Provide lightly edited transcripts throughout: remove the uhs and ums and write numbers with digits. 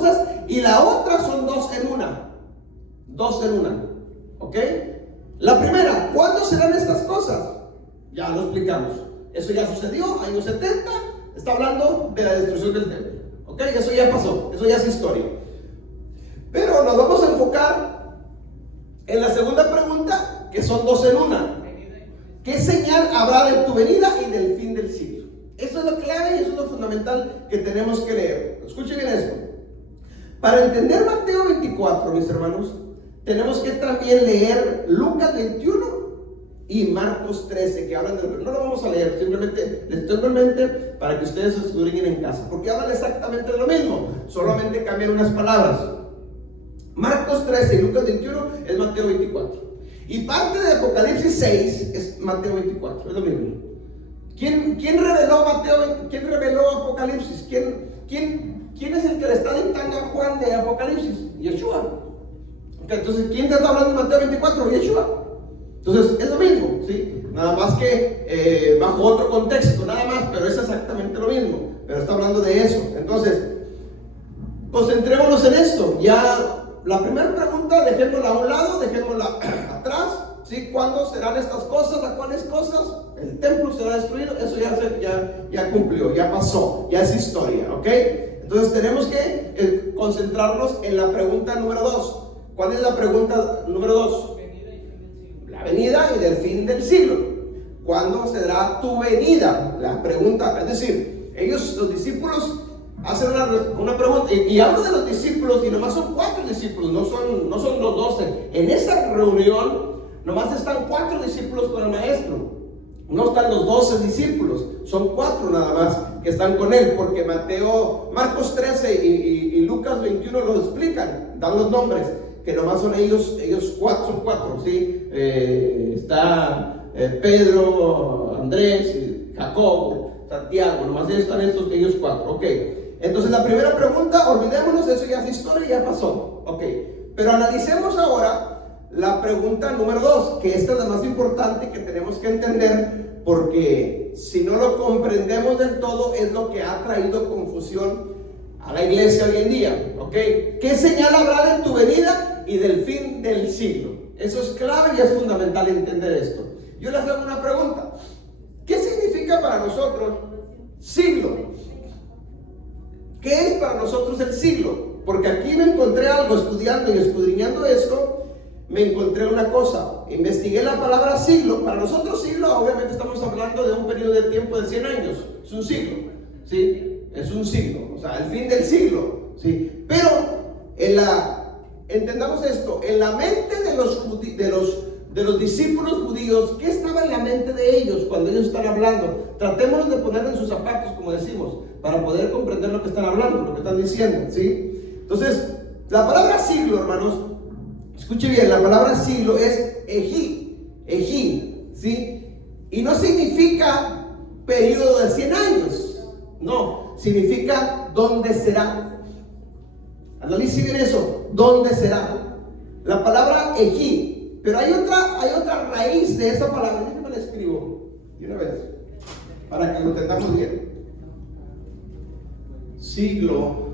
cosas, y la otra son dos en una. Dos en una. ¿Ok? La primera, ¿cuándo serán estas cosas? Ya lo explicamos. Eso ya sucedió, años 70. Está hablando de la destrucción del templo. ¿Ok? Eso ya pasó, eso ya es historia. Pero nos vamos a enfocar en la segunda pregunta, que son dos en una. ¿Qué señal habrá de tu venida y del fin del siglo? Eso es lo clave y eso es lo fundamental que tenemos que leer. Escuchen bien esto. Para entender Mateo 24, mis hermanos, tenemos que también leer Lucas 21 y Marcos 13, que hablan de... No lo vamos a leer, simplemente para que ustedes estudien en casa, porque hablan exactamente de lo mismo, solamente cambian unas palabras. Marcos 13 y Lucas 21 es Mateo 24. Y parte de Apocalipsis 6 es Mateo 24, es lo mismo. ¿Quién reveló Apocalipsis? ¿Quién es el que le está dictando a Juan de Apocalipsis? Yeshua. Entonces, ¿quién te está hablando de Mateo 24? Yeshua. Entonces, es lo mismo, ¿sí? Nada más que bajo otro contexto, nada más, pero es exactamente lo mismo. Pero está hablando de eso. Entonces, concentrémonos en esto. Ya, la primera pregunta, dejémosla a un lado, dejémosla atrás, ¿sí? ¿Cuándo serán estas cosas? ¿A cuáles cosas? El templo será destruido. Eso ya cumplió, ya pasó, ya es historia, ¿ok? Entonces, tenemos que concentrarnos en la pregunta número 2. ¿Cuál es la pregunta número 2? La venida y del fin del siglo. ¿Cuándo será tu venida? La pregunta, es decir, los discípulos hacen una pregunta, y hablo de los discípulos, y nomás son 4 discípulos, no son los 12. En esa reunión, nomás están 4 discípulos con el maestro. No están los 12 discípulos, son 4 nada más que están con él, porque Marcos 13 y Lucas 21 los explican, dan los nombres, que nomás son ellos 4, son 4, ¿sí? Está Pedro, Andrés, Jacobo, Santiago, nomás están ellos 4, ok. Entonces la primera pregunta, olvidémonos, eso ya es historia, ya pasó, ok. Pero analicemos ahora la pregunta número 2, que esta es la más importante que tenemos que entender, porque si no lo comprendemos del todo, es lo que ha traído confusión a la iglesia hoy en día, ¿ok? ¿Qué señal habrá de tu venida y del fin del siglo? Eso es clave y es fundamental entender esto. Yo les hago una pregunta. ¿Qué significa para nosotros siglo? ¿Qué es para nosotros el siglo? Porque aquí me encontré algo estudiando y escudriñando esto. Me encontré una cosa, investigué la palabra siglo. Para nosotros siglo, obviamente estamos hablando de un periodo de tiempo de 100 años, es un siglo, ¿sí? Es un siglo, o sea, el fin del siglo, ¿sí? Pero, entendamos esto, en la mente de los discípulos judíos, ¿qué estaba en la mente de ellos cuando ellos están hablando? Tratémonos de poner en sus zapatos, como decimos, para poder comprender lo que están hablando, lo que están diciendo, ¿sí? Entonces, la palabra siglo, hermanos, escuche bien, la palabra siglo es ejí, ¿sí? Y no significa periodo de 100 años, no, significa dónde será. Analice bien eso, dónde será. La palabra ejí, pero hay otra raíz de esa palabra, déjenme la escribo de una vez, para que lo entendamos bien. Siglo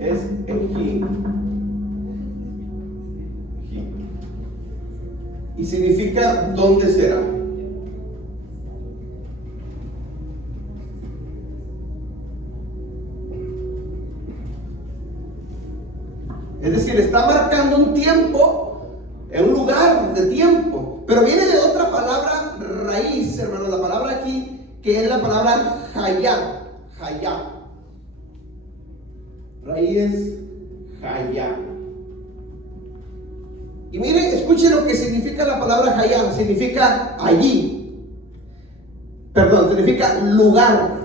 es ejí. Y significa ¿dónde será? Es decir, está marcando un tiempo, en un lugar de tiempo, pero viene de otra palabra raíz, hermano, la palabra aquí, que es la palabra hayá. Raíz hayá. Y miren, escuchen lo que significa la palabra hayá. Significa allí. Significa lugar.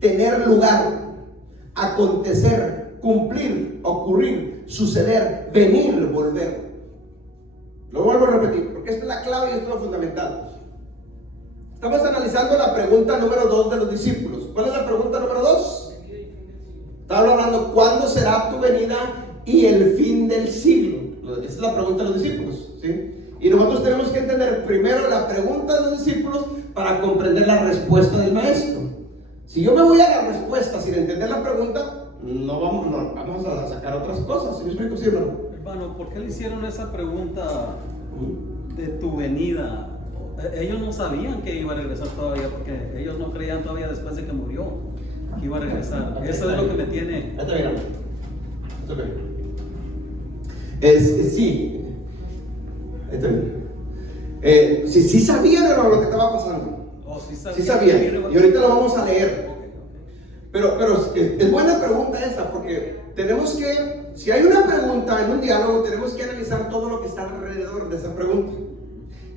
Tener lugar. Acontecer. Cumplir. Ocurrir. Suceder. Venir. Volver. Lo vuelvo a repetir, porque esta es la clave y esto es lo fundamental. Estamos analizando la pregunta número 2 de los discípulos. ¿Cuál es la pregunta número 2? Estaba hablando, ¿cuándo será tu venida y el fin del siglo? Esa es la pregunta de los discípulos, ¿sí? Y nosotros tenemos que entender primero la pregunta de los discípulos para comprender la respuesta del maestro. Si yo me voy a la respuesta sin entender la pregunta, no vamos a sacar otras cosas. ¿Sí me explico, sí, hermano? Hermano, ¿por qué le hicieron esa pregunta de tu venida? Ellos no sabían que iba a regresar todavía, porque ellos no creían todavía después de que murió que iba a regresar. Eso es lo que me tiene. Está bien. Está bien. Sí. Está bien. Sí sabían lo que estaba pasando. Oh, sí sabían. Y ahorita lo vamos a leer. Okay. Pero es buena pregunta esa, porque tenemos que, si hay una pregunta en un diálogo, tenemos que analizar todo lo que está alrededor de esa pregunta.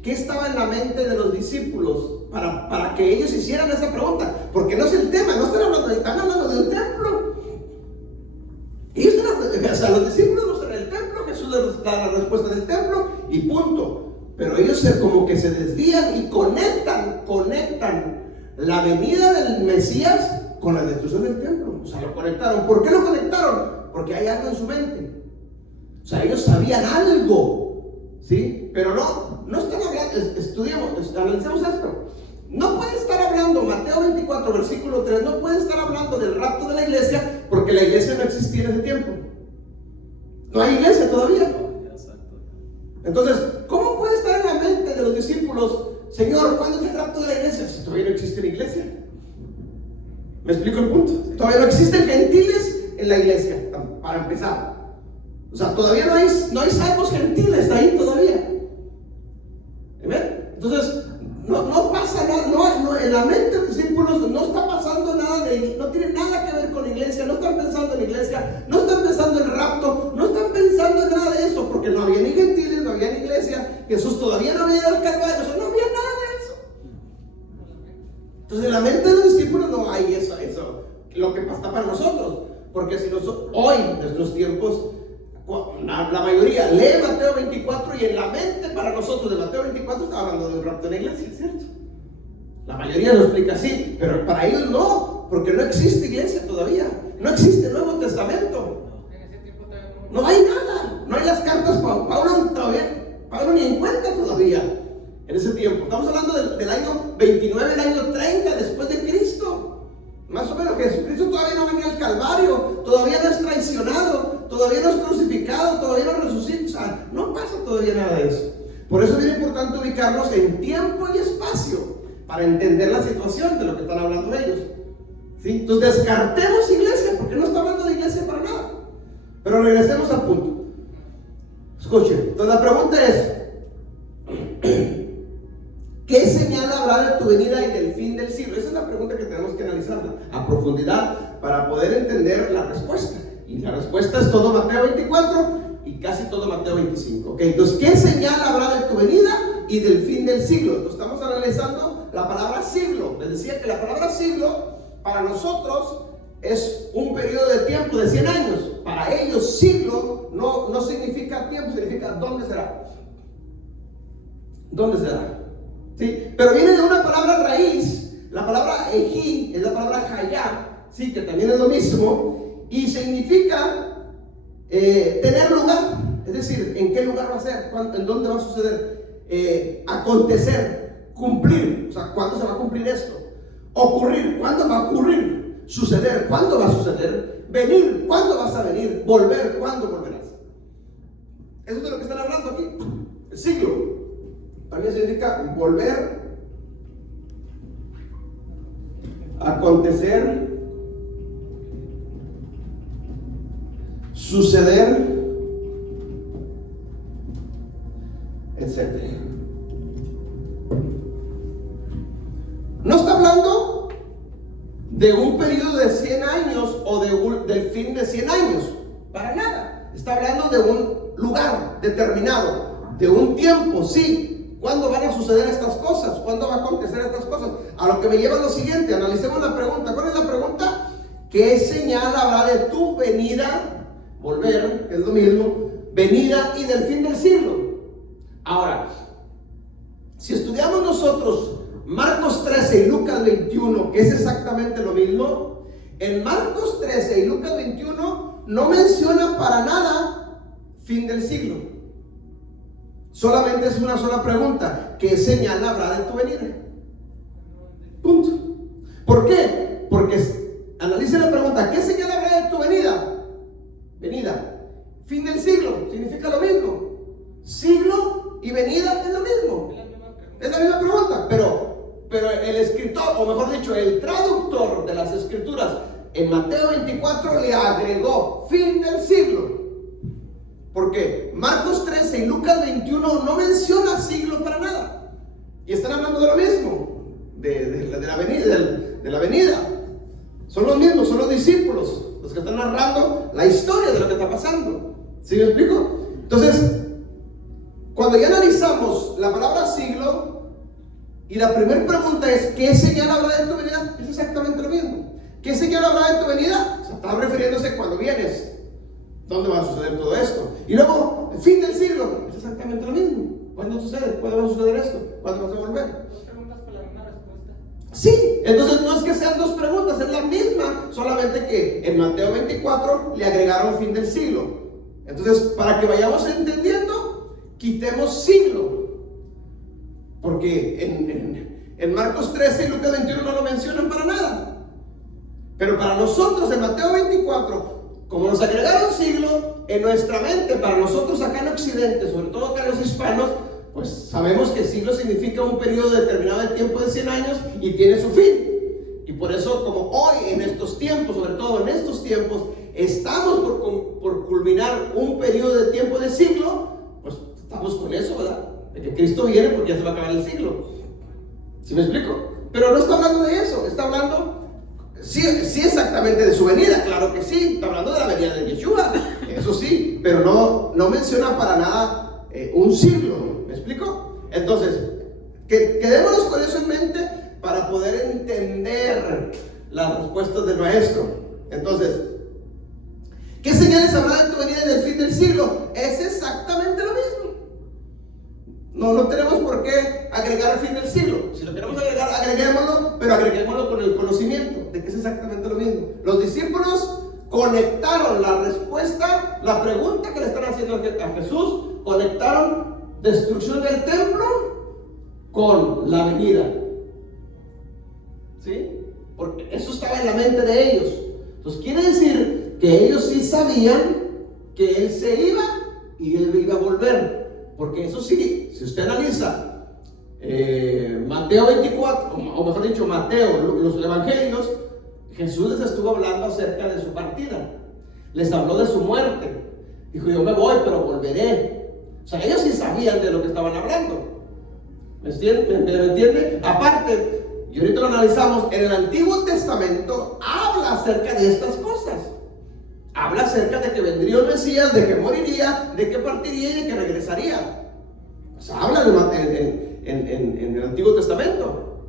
¿Qué estaba en la mente de los discípulos para que ellos hicieran esa pregunta? Porque no es el tema, están hablando de un templo. Ellos los discípulos no están en el templo, Jesús les da la respuesta del templo y punto. Pero ellos como que se desvían y conectan la venida del Mesías con la destrucción del templo. O sea, lo conectaron. ¿Por qué lo conectaron? Porque hay algo en su mente. O sea, ellos sabían algo, ¿sí? Pero no están hablando. Estudiemos, analicemos esto. No puede estar hablando, Mateo 24, versículo 3, no puede estar hablando del rapto de la iglesia, porque la iglesia no existía en ese tiempo. No hay iglesia todavía. Entonces, ¿cómo puede estar en la mente de los discípulos, Señor, ¿cuándo es el rapto de la iglesia? Si todavía no existe la iglesia. ¿Me explico el punto? Todavía no existen gentiles en la iglesia, para empezar. O sea, todavía no hay salvos gentiles ahí todavía. ¿Ven? Entonces, no pasa nada, en la mente de los discípulos no está pasando nada, no tiene nada que ver con la iglesia, no están pensando en la iglesia, no están pensando en el rapto, no están pensando en nada de eso, porque no había ni gentiles, no había ni iglesia, Jesús todavía no había ido al Calvario, no había nada de eso. Entonces, en la mente de los discípulos no hay eso, lo que pasa para nosotros, porque si nosotros, hoy, en nuestros tiempos, la mayoría lee Mateo 24 y en la mente para nosotros de Mateo 24 está hablando de un rapto en la iglesia, ¿cierto? La mayoría lo explica así, pero para ellos no, porque no existe iglesia todavía, no existe Nuevo Testamento, no hay nada, no hay las cartas. Pablo ni en cuenta todavía en ese tiempo. Estamos hablando del año 29, el año 30 después de Cristo. Más o menos, Jesucristo todavía no venía al Calvario, todavía no es traicionado, todavía no es crucificado, todavía no resucita. O sea, no pasa todavía nada de eso. Por eso es bien importante ubicarnos en tiempo y espacio para entender la situación de lo que están hablando ellos. ¿Sí? Entonces descartemos iglesia, porque no está hablando de iglesia para nada. Pero regresemos al punto. Escuchen, entonces la pregunta es: ¿qué señal habrá de tu venida y del fin del siglo? Esa es la pregunta que tenemos que analizarla a profundidad para poder entender la respuesta. Y la respuesta es todo Mateo 24 y casi todo Mateo 25. ¿Okay? Entonces, ¿qué señal habrá de tu venida y del fin del siglo? Entonces, estamos analizando la palabra siglo. Les decía que la palabra siglo para nosotros es un periodo de tiempo de 100 años. Para ellos, siglo no significa tiempo, significa ¿dónde será? ¿Dónde será? ¿Sí? Pero viene de una palabra raíz, la palabra ejí, es la palabra hayá, ¿sí? Que también es lo mismo, y significa tener lugar, es decir, ¿en qué lugar va a ser? ¿En dónde va a suceder? Acontecer, cumplir, o sea, ¿cuándo se va a cumplir esto? Ocurrir, ¿cuándo va a ocurrir? Suceder, ¿cuándo va a suceder? Venir, ¿cuándo vas a venir? Volver, ¿cuándo volverás? Eso es de lo que están hablando aquí, el siglo. También significa volver, acontecer, suceder, etc. No está hablando de un periodo de 100 años o del fin de 100 años, para nada. Está hablando de un lugar determinado, de un tiempo, sí. ¿Cuándo van a suceder estas cosas? ¿Cuándo va a acontecer estas cosas? A lo que me lleva lo siguiente, analicemos la pregunta. ¿Cuál es la pregunta? ¿Qué señal habrá de tu venida, volver, que es lo mismo, venida y del fin del siglo? Ahora, si estudiamos nosotros Marcos 13 y Lucas 21, que es exactamente lo mismo, en Marcos 13 y Lucas 21 no menciona para nada fin del siglo. Solamente es una sola pregunta: ¿qué señal habrá de tu venida? Punto. ¿Por qué? Porque analiza dice la pregunta, ¿qué señal habrá de tu venida? Venida. Fin del siglo, significa lo mismo. Siglo y venida es lo mismo. Es la misma pregunta, pero el escritor, o mejor dicho, el traductor de las escrituras en Mateo 24 le agregó fin del siglo. Porque Marcos 13 y Lucas 21 no menciona siglo para nada. Y están hablando de lo mismo, de la venida. Son los mismos, son los discípulos los que están narrando la historia de lo que está pasando. ¿Sí me explico? Entonces, cuando ya analizamos la palabra siglo, y la primera pregunta es, ¿qué señal habrá de tu venida? Es exactamente lo mismo. ¿Qué señal habrá de tu venida? Se está refiriéndose cuando vienes. ¿Dónde va a suceder todo esto? Y luego, el fin del siglo, es exactamente lo mismo. ¿Cuándo sucede? ¿Cuándo va a suceder esto? ¿Cuándo vas a volver? Dos preguntas con la misma respuesta. Sí, entonces no es que sean dos preguntas, es la misma, solamente que en Mateo 24 le agregaron fin del siglo. Entonces, para que vayamos entendiendo, quitemos siglo. Porque en Marcos 13 y Lucas 21 no lo mencionan para nada. Pero para nosotros en Mateo 24, como nos agregaron siglo, en nuestra mente, para nosotros acá en Occidente, sobre todo acá los hispanos, pues sabemos que siglo significa un periodo determinado de tiempo de 100 años y tiene su fin. Y por eso, como hoy en estos tiempos, sobre todo en estos tiempos, estamos por culminar un periodo de tiempo de siglo, pues estamos con eso, ¿verdad? De que Cristo viene porque ya se va a acabar el siglo. ¿Sí me explico? Pero no está hablando de eso, está hablando, sí exactamente de su venida, claro que sí, está hablando de la venida de Yeshua, eso sí, pero no menciona para nada un siglo. ¿Me explico? Entonces, quedémonos con eso en mente para poder entender las respuestas del maestro. Entonces, ¿qué señales habrá de tu venida en el fin del siglo? Es exactamente lo mismo. No tenemos por qué agregar el fin del siglo. Si lo queremos agregar, agreguémoslo, pero agreguémoslo con el conocimiento de que es exactamente lo mismo. Los discípulos conectaron la respuesta, la pregunta que le están haciendo a Jesús, conectaron destrucción del templo con la venida. ¿Sí? Porque eso estaba en la mente de ellos. Entonces quiere decir que ellos sí sabían que Él se iba y Él iba a volver. Porque eso sí, si usted analiza Mateo 24, o mejor dicho, Mateo, los evangelios, Jesús les estuvo hablando acerca de su partida. Les habló de su muerte. Dijo, yo me voy, pero volveré. O sea, ellos sí sabían de lo que estaban hablando. ¿Me entiende? Aparte, y ahorita lo analizamos, en el Antiguo Testamento habla acerca de estas cosas. Habla acerca de que vendría un Mesías, de que moriría, de que partiría y de que regresaría. O sea, habla en el Antiguo Testamento.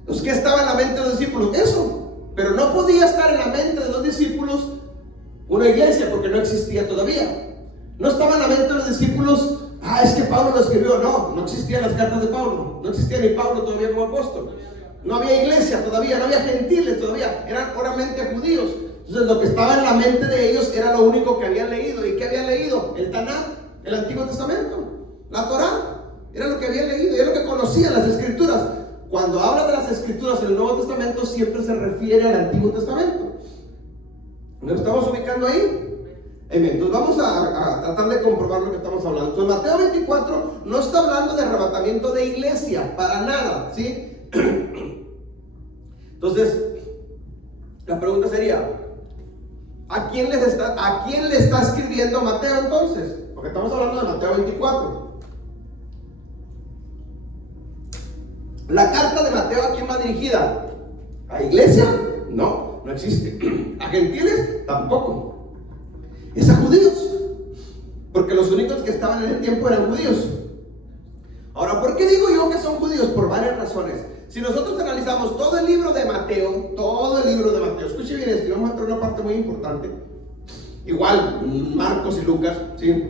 Entonces, ¿qué estaba en la mente de los discípulos? Eso. Pero no podía estar en la mente de los discípulos una iglesia, porque no existía todavía. No estaba en la mente de los discípulos, es que Pablo lo escribió. No existían las cartas de Pablo. No existía ni Pablo todavía como apóstol. No había iglesia todavía, no había gentiles todavía. Eran puramente judíos. Entonces lo que estaba en la mente de ellos era lo único que habían leído. ¿Y qué habían leído? El Tanaj, el Antiguo Testamento, la Torá. Era lo que habían leído, era lo que conocían, las Escrituras. Cuando habla de las Escrituras en el Nuevo Testamento, siempre se refiere al Antiguo Testamento. ¿Nos estamos ubicando ahí? Entonces vamos a tratar de comprobar lo que estamos hablando. Entonces Mateo 24 no está hablando de arrebatamiento de iglesia, para nada, ¿sí? Entonces, la pregunta sería, ¿a quién le está escribiendo Mateo entonces? Porque estamos hablando de Mateo 24. La carta de Mateo, ¿a quién va dirigida? ¿A iglesia? No existe. ¿A gentiles? Tampoco. Es a judíos, porque los únicos que estaban en el tiempo eran judíos. Ahora, ¿por qué digo yo que son judíos? Por varias razones. Si nosotros analizamos todo el libro de Mateo, escuche bien esto, vamos a entrar a una parte muy importante. Igual, Marcos y Lucas, ¿sí?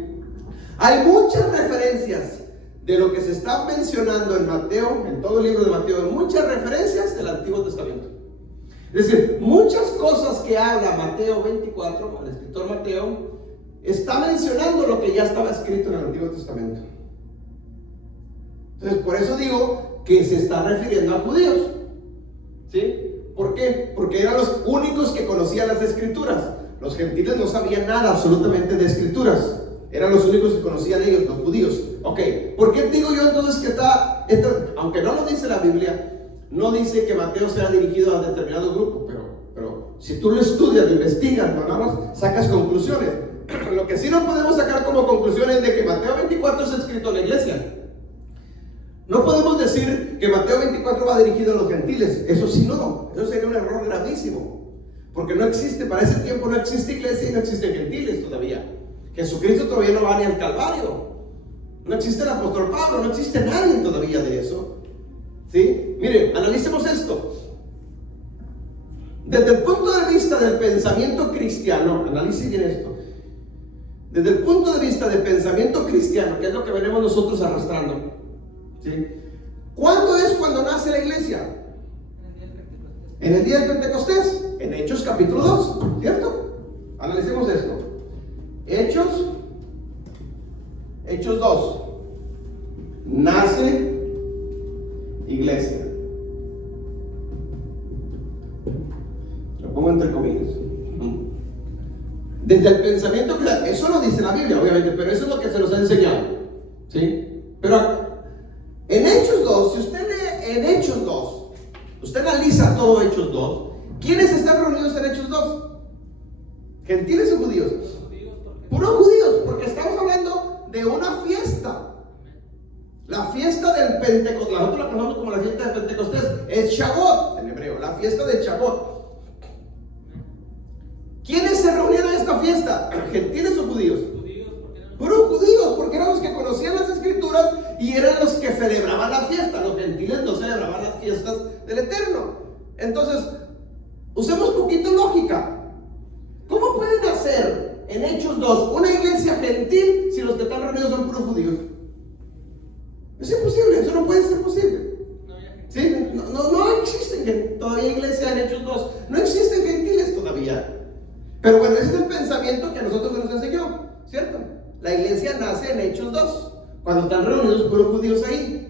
Hay muchas referencias de lo que se está mencionando en Mateo, en todo el libro de Mateo, hay muchas referencias del Antiguo Testamento. Es decir, muchas cosas que habla Mateo 24, el escritor Mateo, está mencionando lo que ya estaba escrito en el Antiguo Testamento. Entonces, por eso digo que se está refiriendo a judíos, ¿sí? ¿Por qué? Porque eran los únicos que conocían las escrituras. Los gentiles no sabían nada absolutamente de escrituras. Eran los únicos que conocían ellos, los judíos. Ok, ¿por qué digo yo entonces que aunque no lo dice la Biblia, no dice que Mateo sea dirigido a determinado grupo, pero si tú lo estudias, lo investigas, lo agarras, sacas conclusiones. Lo que sí no podemos sacar como conclusión es de que Mateo 24 es escrito a la iglesia. No podemos decir que Mateo 24 va dirigido a los gentiles. Eso sí no, eso sería un error gravísimo. Porque no existe, para ese tiempo no existe iglesia y no existen gentiles todavía. Jesucristo todavía no va ni al Calvario. No existe el apóstol Pablo, no existe nadie todavía de eso. ¿Sí? Miren, analicemos esto. Desde el punto de vista del pensamiento cristiano, analicen bien esto. Desde el punto de vista del pensamiento cristiano, que es lo que venimos nosotros arrastrando, ¿sí? ¿Cuándo es cuando nace la iglesia? En el día del Pentecostés, en Hechos capítulo 2, ¿cierto? Analicemos esto. Hechos 2. Nace iglesia. Lo pongo entre comillas. Desde el pensamiento, eso no dice la Biblia, obviamente, pero eso es lo que se nos ha enseñado, ¿sí? Pero en Hechos 2, si usted lee en Hechos 2, usted analiza todo Hechos 2, ¿quiénes están reunidos en Hechos 2? ¿Gentiles o judíos? Puros judíos, porque estamos hablando de una fiesta. La fiesta del Pentecostés, nosotros la conocemos como la fiesta del Pentecostés, es Shavuot en hebreo, la fiesta de Shavuot. ¿Quiénes se reunieron en esta fiesta? ¿Gentiles o judíos? Puros judíos, porque eran los que conocían las escrituras y eran los que celebraban la fiesta. Los gentiles no celebraban las fiestas del Eterno. Entonces, usemos poquito lógica. ¿Cómo pueden hacer en Hechos 2 una iglesia gentil si los que están reunidos son puros judíos? Es imposible, eso no puede ser posible. ¿Sí? No existen todavía iglesias en Hechos 2. No existen gentiles todavía. Pero bueno, ese es el pensamiento que a nosotros se nos enseñó, ¿cierto? La iglesia nace en Hechos 2, cuando están reunidos puros judíos ahí.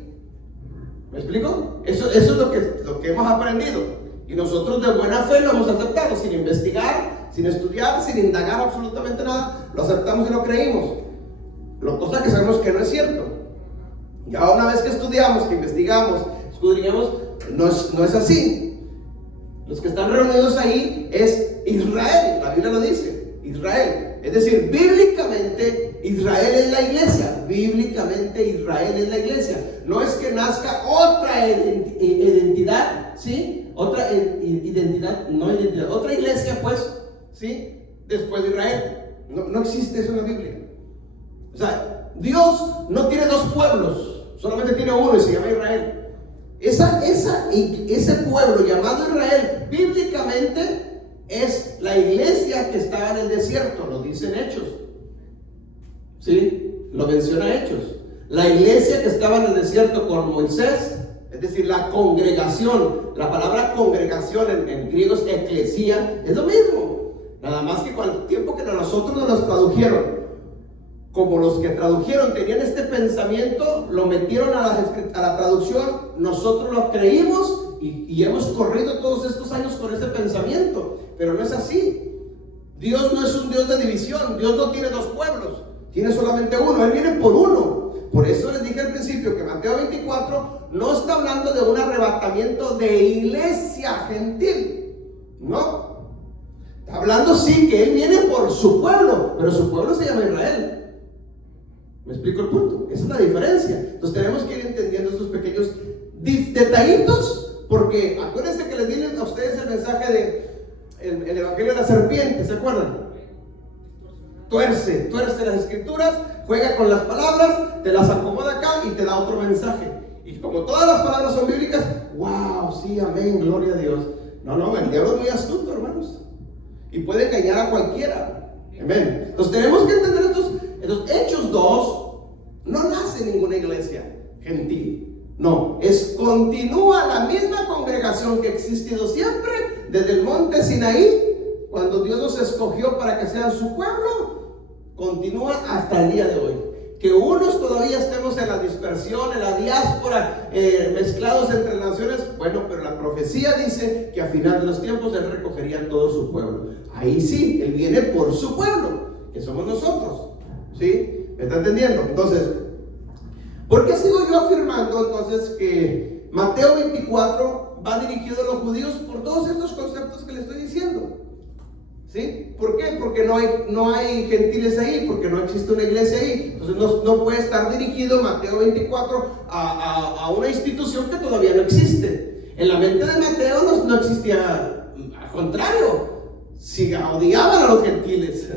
¿Me explico? Eso es lo que hemos aprendido. Y nosotros de buena fe lo hemos aceptado, sin investigar, sin estudiar, sin indagar absolutamente nada. Lo aceptamos y lo creímos. Lo cosa que sabemos que no es cierto. Ya una vez que estudiamos, que investigamos, escudriñamos, no es así. Los que están reunidos ahí es Israel, la Biblia lo dice, Israel. Es decir, bíblicamente Israel es la iglesia. Bíblicamente Israel es la iglesia. No es que nazca otra identidad, ¿sí? Otra iglesia, pues, ¿sí? Después de Israel. No existe eso en la Biblia. O sea, Dios no tiene dos pueblos, solamente tiene uno y se llama Israel. Ese pueblo llamado Israel, bíblicamente, es la iglesia que estaba en el desierto, lo dice en Hechos. ¿Sí? Lo menciona Hechos. La iglesia que estaba en el desierto con Moisés, es decir, la congregación. La palabra congregación en griego es eclesía, es lo mismo. Nada más que con el tiempo que nosotros nos tradujeron, como los que tradujeron tenían este pensamiento, lo metieron a la traducción, nosotros lo creímos y hemos corrido todos estos años con ese pensamiento. Pero no es así. Dios no es un Dios de división. Dios no tiene dos pueblos, tiene solamente uno. Él viene por uno. Por eso les dije al principio que Mateo 24 no está hablando de un arrebatamiento de iglesia gentil. No. Está hablando sí que Él viene por su pueblo, pero su pueblo se llama Israel. ¿Me explico el punto? Esa es la diferencia. Entonces tenemos que ir entendiendo estos pequeños detallitos, porque acuérdense que les di a ustedes el mensaje de el evangelio de la serpiente, ¿se acuerdan? Tuerce las escrituras, juega con las palabras, te las acomoda acá y te da otro mensaje. Y como todas las palabras son bíblicas, wow, sí, amén, gloria a Dios. No, el diablo es muy astuto, hermanos, y puede engañar a cualquiera. Amén. Entonces tenemos que entender estos Hechos 2, no nace ninguna iglesia gentil. No, continúa la misma congregación que ha existido siempre desde el monte Sinaí, cuando Dios los escogió para que sean su pueblo, continúa hasta el día de hoy. que unos todavía estemos en la dispersión, en la diáspora, mezclados entre naciones. Bueno, pero la profecía dice que a final de los tiempos Él recogería todo su pueblo. Ahí sí, Él viene por su pueblo, que somos nosotros. ¿Sí? ¿Me está entendiendo? Entonces, ¿por qué sigo yo afirmando entonces que Mateo 24 va dirigido a los judíos por todos estos conceptos que le estoy diciendo? ¿Sí? ¿Por qué? Porque no hay gentiles ahí, porque no existe una iglesia ahí. Entonces no puede estar dirigido Mateo 24 a una institución que todavía no existe. En la mente de Mateo no existía, al contrario, si odiaban a los gentiles.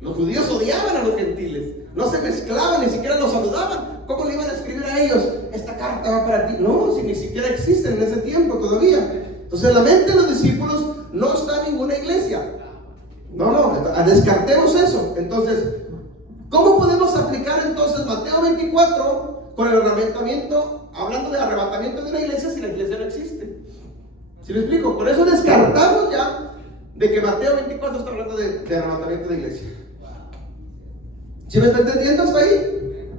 Los judíos odiaban a los gentiles, no se mezclaban, ni siquiera los saludaban. ¿Cómo le iban a escribir a ellos? Esta carta va para ti. No, si ni siquiera existen en ese tiempo todavía. Entonces en la mente de los discípulos no está ninguna iglesia. No, descartemos eso. Entonces, ¿cómo podemos aplicar entonces Mateo 24 con el arrebatamiento, hablando de arrebatamiento de una iglesia si la iglesia no existe? ¿Sí me explico? Por eso descartamos ya de que Mateo 24 está hablando de arrebatamiento de iglesia. ¿Sí me está entendiendo hasta ahí?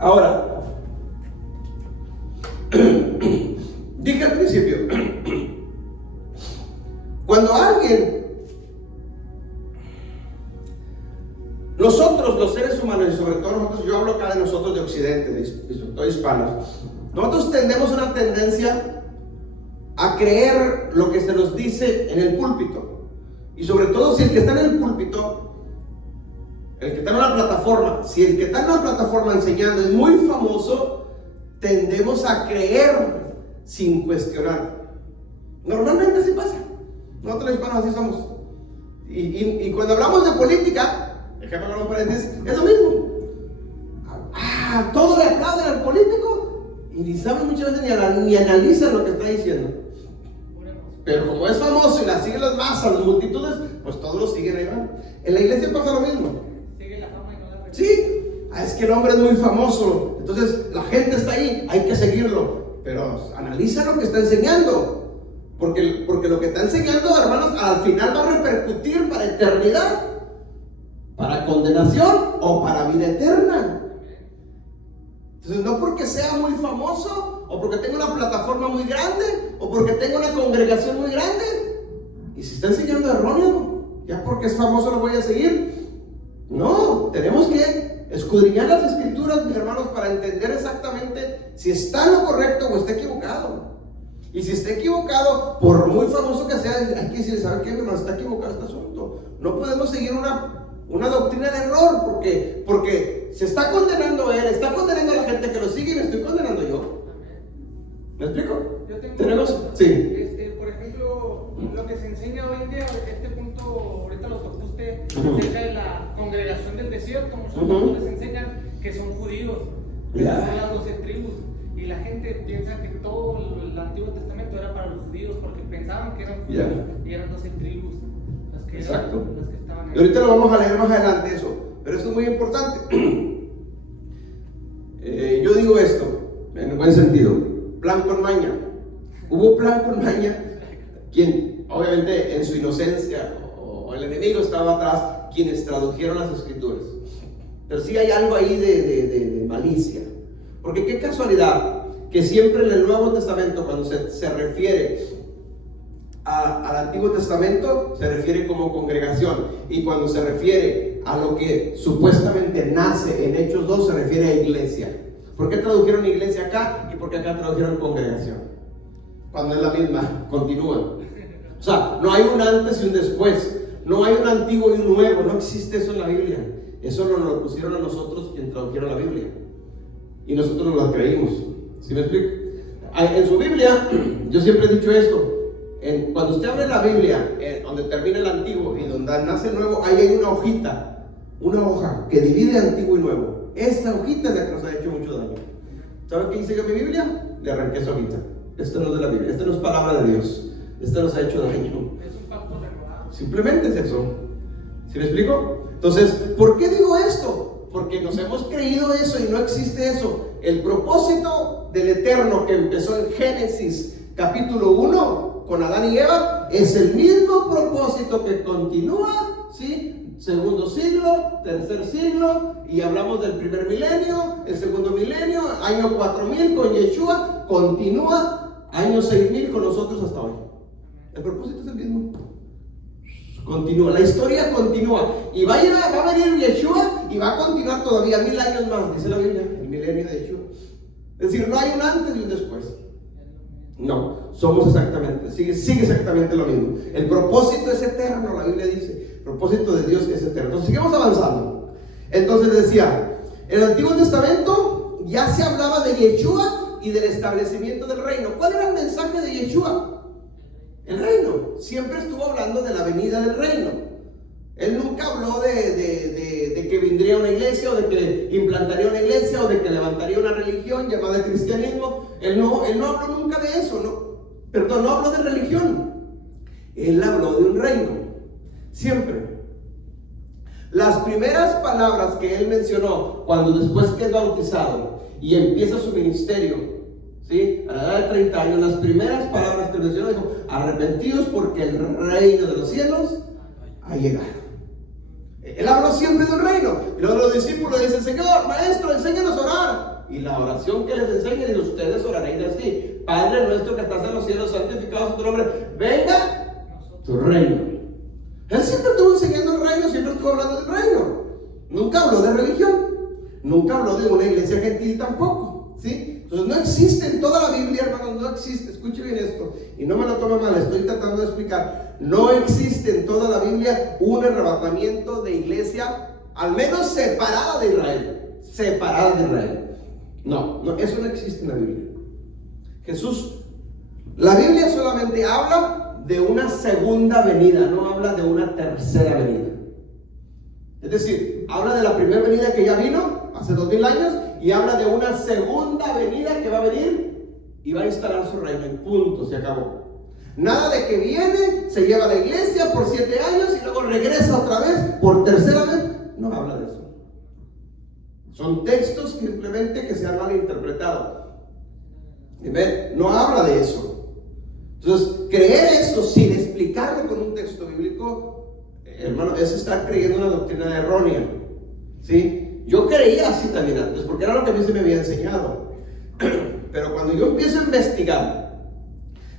Ahora, dije al principio, cuando alguien, nosotros los seres humanos, y sobre todo nosotros, yo hablo acá de nosotros de Occidente, sobre todo hispanos, nosotros tenemos una tendencia a creer lo que se nos dice en el púlpito. Y sobre todo si el que está en el púlpito, el que está en una plataforma, si el que está en una plataforma enseñando es muy famoso, tendemos a creer sin cuestionar. Normalmente así pasa. Nosotros los hispanos así somos. Y cuando hablamos de política, déjame poner un paréntesis, es lo mismo. Todo le aplauden al político y ni saben muchas veces ni analizan lo que está diciendo. Pero como es famoso y la siguen las masas, las multitudes, pues todos lo siguen ahí, ¿verdad? En la iglesia pasa lo mismo. Sigue la fama y no la repite. Sí, es que el hombre es muy famoso, entonces la gente está ahí, hay que seguirlo. Pero analiza lo que está enseñando, porque lo que está enseñando, hermanos, al final va a repercutir para eternidad, para condenación o para vida eterna. Entonces, no porque sea muy famoso, o porque tenga una plataforma muy grande, o porque tenga una congregación muy grande, y si está enseñando erróneo, ya porque es famoso lo voy a seguir. No, tenemos que escudriñar las escrituras, mis hermanos, para entender exactamente si está en lo correcto o está equivocado. Y si está equivocado, por muy famoso que sea, hay que decir, ¿sabe qué, mi hermano? Está equivocado este asunto. No podemos seguir una doctrina de error, porque se está condenando él, está condenando a la gente que lo sigue y me estoy condenando yo. ¿Me explico? Yo tengo ¿Tenemos? Sí. Por ejemplo, lo que se enseña hoy en día, este punto, ahorita lo tocó usted, Uh-huh. acerca de la congregación del desierto, muchos Uh-huh. les enseñan que son judíos, que Yeah. son las 12 tribus, y la gente piensa que todo el Antiguo Testamento era para los judíos, porque pensaban que eran judíos, Yeah. y eran 12 tribus, Exacto. las que estaban ahí. Y ahorita lo vamos a leer más adelante eso, pero eso es muy importante. Yo digo esto, en buen sentido, plan con maña. Hubo plan con maña, quien obviamente en su inocencia o el enemigo estaba atrás, quienes tradujeron las escrituras. Pero sí hay algo ahí de malicia, porque qué casualidad que siempre en el Nuevo Testamento, cuando se refiere al Antiguo Testamento, se refiere como congregación, y cuando se refiere a lo que supuestamente nace en Hechos 2, se refiere a iglesia. ¿Por qué tradujeron iglesia acá y por qué acá tradujeron congregación? Cuando es la misma, continúa. O sea, no hay un antes y un después, no hay un antiguo y un nuevo, no existe eso en la Biblia. Eso nos lo pusieron a nosotros quienes tradujeron la Biblia, y nosotros nos lo creímos. ¿Sí me explico? En su Biblia, yo siempre he dicho esto. Cuando usted abre la Biblia, donde termina el antiguo y donde nace el nuevo, ahí hay una hojita, una hoja que divide antiguo y nuevo. Esa hojita es la que nos ha hecho mucho daño. ¿Sabe qué dice yo en mi Biblia? Le arranqué esa hojita. Esto no es de la Biblia, esto no es palabra de Dios, esto nos ha hecho daño. Es un pacto renovado. Simplemente es eso. ¿Sí me explico? Entonces, ¿por qué digo esto? Porque nos hemos creído eso y no existe eso. El propósito del Eterno que empezó en Génesis capítulo 1 con Adán y Eva es el mismo propósito que continúa ¿sí? Segundo siglo, tercer siglo, y hablamos del primer milenio, el segundo milenio, año 4000 con Yeshua, continúa, año 6000 con nosotros hasta hoy. El propósito es el mismo. Continúa, la historia continúa, y va a venir Yeshua y va a continuar todavía 1000 años más, dice la Biblia, el milenio de Yeshua. Es decir, no hay un antes y un después. No, somos sigue exactamente lo mismo. El propósito es eterno, la Biblia dice. El propósito de Dios es eterno. Entonces, seguimos avanzando. Entonces decía, en el Antiguo Testamento ya se hablaba de Yeshua y del establecimiento del reino. ¿Cuál era el mensaje de Yeshua? El reino. Siempre estuvo hablando de la venida del reino. Él nunca habló de que vendría una iglesia, o de que implantaría una iglesia, o de que levantaría una religión llamada cristianismo. Él no habló nunca de eso, no habló de religión. Él habló de un reino. Siempre. Las primeras palabras que él mencionó cuando después que es bautizado y empieza su ministerio, ¿sí? A la edad de 30 años, las primeras palabras que mencionó, dijo: arrepentidos porque el reino de los cielos ha llegado. Él habló siempre de un reino. Y luego los discípulos dicen: Señor, maestro, enséñanos a orar. Y la oración que les enseñan, y ustedes oraréis así: Padre nuestro que estás en los cielos, santificado sea tu nombre, venga tu reino. Él siempre estuvo enseñando el reino, siempre estuvo hablando del reino. Nunca habló de religión, nunca habló de una iglesia gentil tampoco, ¿sí? Entonces no existe en toda la Biblia, hermanos, no existe, escuche bien esto, y no me lo tome mal, estoy tratando de explicar. No existe en toda la Biblia un arrebatamiento de iglesia, al menos separada de Israel. Separada de Israel. No, eso no existe en la Biblia. La Biblia solamente habla de una segunda venida, no habla de una tercera venida. Es decir, habla de la primera venida que ya vino hace 2000 años, y habla de una segunda venida que va a venir y va a instalar su reino, en punto, se acabó. Nada de que viene, se lleva a la iglesia por 7 años y luego regresa otra vez por tercera vez. No habla de eso. Son textos simplemente que se han malinterpretado. No habla de eso. Entonces, creer eso sin explicarlo con un texto bíblico, hermano, es estar creyendo una doctrina errónea, ¿sí? Yo creía así también antes, porque era lo que a mí se me había enseñado. Pero cuando yo empiezo a investigar,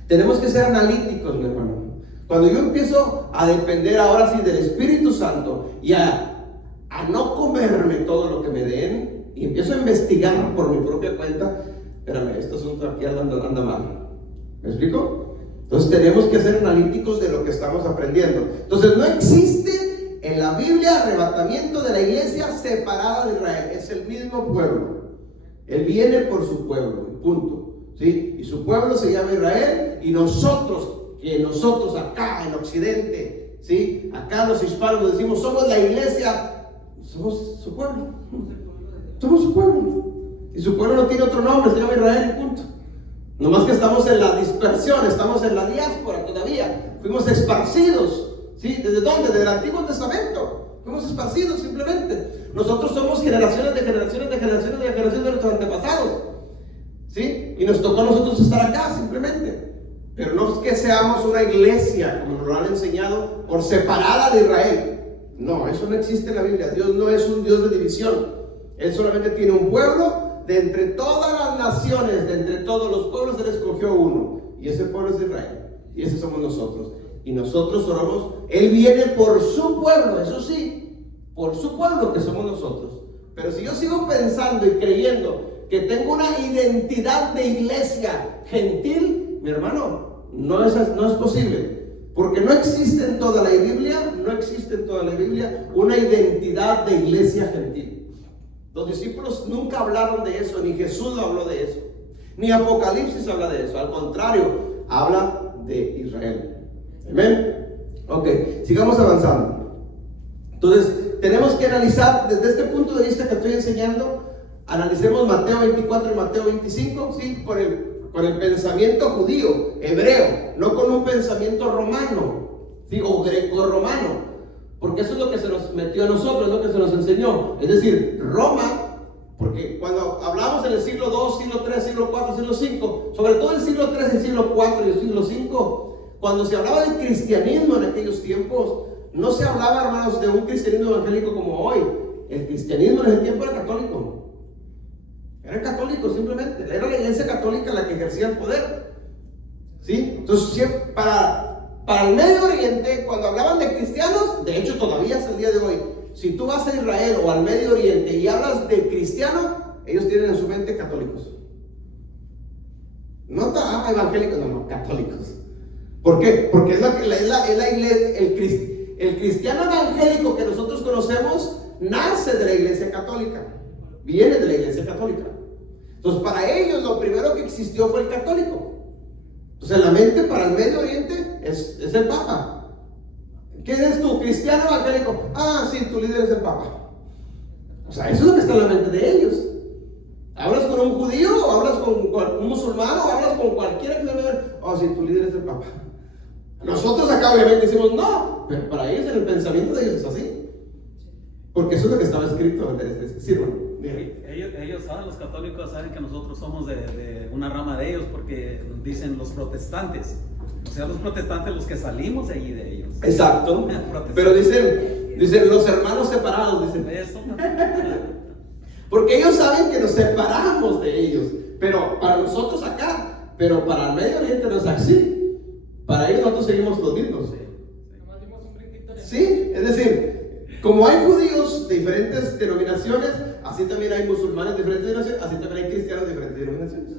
tenemos que ser analíticos, mi hermano. Cuando yo empiezo a depender ahora sí del Espíritu Santo y a no comerme todo lo que me den, y empiezo a investigar por mi propia cuenta, espérame, esto asunto aquí anda mal. ¿Me explico? Entonces tenemos que ser analíticos de lo que estamos aprendiendo. Entonces no existe en la Biblia arrebatamiento de la iglesia separada de Israel. Es el mismo pueblo. Él viene por su pueblo, punto, ¿sí? Y su pueblo se llama Israel, y nosotros acá en Occidente, ¿sí? Acá los hispanos decimos: somos la iglesia, somos su pueblo. Somos su pueblo. Y su pueblo no tiene otro nombre, se llama Israel, y punto. Nomás que estamos en la dispersión, estamos en la diáspora todavía. Fuimos esparcidos, ¿sí? ¿Desde dónde? Desde el Antiguo Testamento. Fuimos esparcidos simplemente. Nosotros somos generaciones de nuestros antepasados, ¿sí? Y nos tocó a nosotros estar acá simplemente. Pero no es que seamos una iglesia, como nos lo han enseñado, por separada de Israel. No, eso no existe en la Biblia. Dios no es un Dios de división. Él solamente tiene un pueblo. De entre todas las naciones, de entre todos los pueblos, Él escogió uno, y ese pueblo es Israel, y ese somos nosotros. Y nosotros oramos, Él viene por su pueblo, eso sí, por su pueblo, que somos nosotros. Pero si yo sigo pensando y creyendo que tengo una identidad de iglesia gentil, mi hermano, no es posible, porque no existe en toda la Biblia una identidad de iglesia gentil. Los discípulos nunca hablaron de eso, ni Jesús habló de eso, ni Apocalipsis habla de eso. Al contrario, habla de Israel. Amén. Ok, sigamos avanzando. Entonces, tenemos que analizar desde este punto de vista que estoy enseñando. Analicemos Mateo 24 y Mateo 25, ¿sí? Con el pensamiento judío, hebreo, no con un pensamiento romano, ¿sí? O greco-romano. Porque eso es lo que se nos metió a nosotros, es lo que se nos enseñó. Es decir, Roma, porque cuando hablamos en el siglo II, siglo III, siglo IV, siglo V, sobre todo el siglo III, el siglo IV y el siglo V, cuando se hablaba del cristianismo en aquellos tiempos, no se hablaba, hermanos, de un cristianismo evangélico como hoy. El cristianismo en ese tiempo era católico. Eran católicos simplemente. Era la iglesia católica la que ejercía el poder. ¿Sí? Entonces, para el Medio Oriente, cuando hablaban de cristianos, de hecho todavía hasta el día de hoy, si tú vas a Israel o al Medio Oriente y hablas de cristiano, ellos tienen en su mente católicos. No evangélicos, no, católicos. ¿Por qué? Porque es la iglesia, el cristiano evangélico que nosotros conocemos nace de la iglesia católica, viene de la iglesia católica. Entonces, para ellos lo primero que existió fue el católico. Entonces, en la mente para el Medio Oriente es el Papa. ¿Qué eres tú? ¿Cristiano evangélico? Ah, sí, tu líder es el Papa. O sea, eso es lo que está en la mente de ellos. Hablas con un judío, o hablas con un musulmán, o hablas con cualquiera que se vea. Oh, sí, tu líder es el Papa. Nosotros acá obviamente decimos no, pero para ellos en el pensamiento de ellos es así. Porque eso es lo que estaba escrito. Sí, bueno, ellos saben, los católicos saben que nosotros somos de una rama de ellos, porque dicen los protestantes. O sea, los protestantes, los que salimos de allí de ellos. Exacto. Pero dicen los hermanos separados, dicen. Eso. Porque ellos saben que nos separamos de ellos. Pero para nosotros acá, pero para el Medio Oriente no es así. Para ellos nosotros seguimos los mismos. Sí, es decir, como hay judíos de diferentes denominaciones, así también hay musulmanes de diferentes denominaciones, así también hay cristianos de diferentes denominaciones.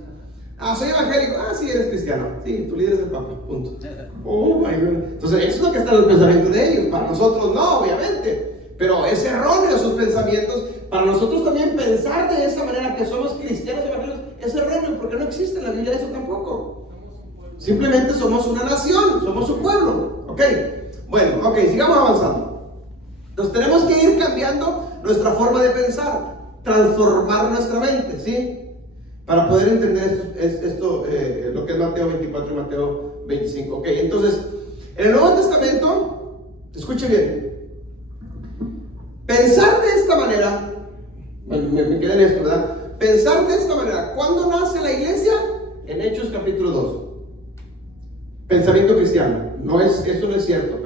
Ah, soy evangélico. Ah, sí, eres cristiano. Sí, tu líder es el Papa. Punto. Oh, my God. Entonces, eso es lo que está en el pensamiento de ellos. Para nosotros no, obviamente. Pero es erróneo sus pensamientos. Para nosotros también pensar de esa manera que somos cristianos evangélicos es erróneo, porque no existe en la Biblia eso tampoco. Simplemente somos una nación, somos su pueblo. ¿Ok? Bueno, ok, sigamos avanzando. Entonces tenemos que ir cambiando nuestra forma de pensar, transformar nuestra mente, ¿sí? Para poder entender esto lo que es Mateo 24 y Mateo 25. Ok, entonces, en el Nuevo Testamento, escuche bien, pensar de esta manera, bueno, me quedé en esto, ¿verdad? Pensar de esta manera, ¿cuándo nace la iglesia? En Hechos capítulo 2. Pensamiento cristiano. Eso no es cierto,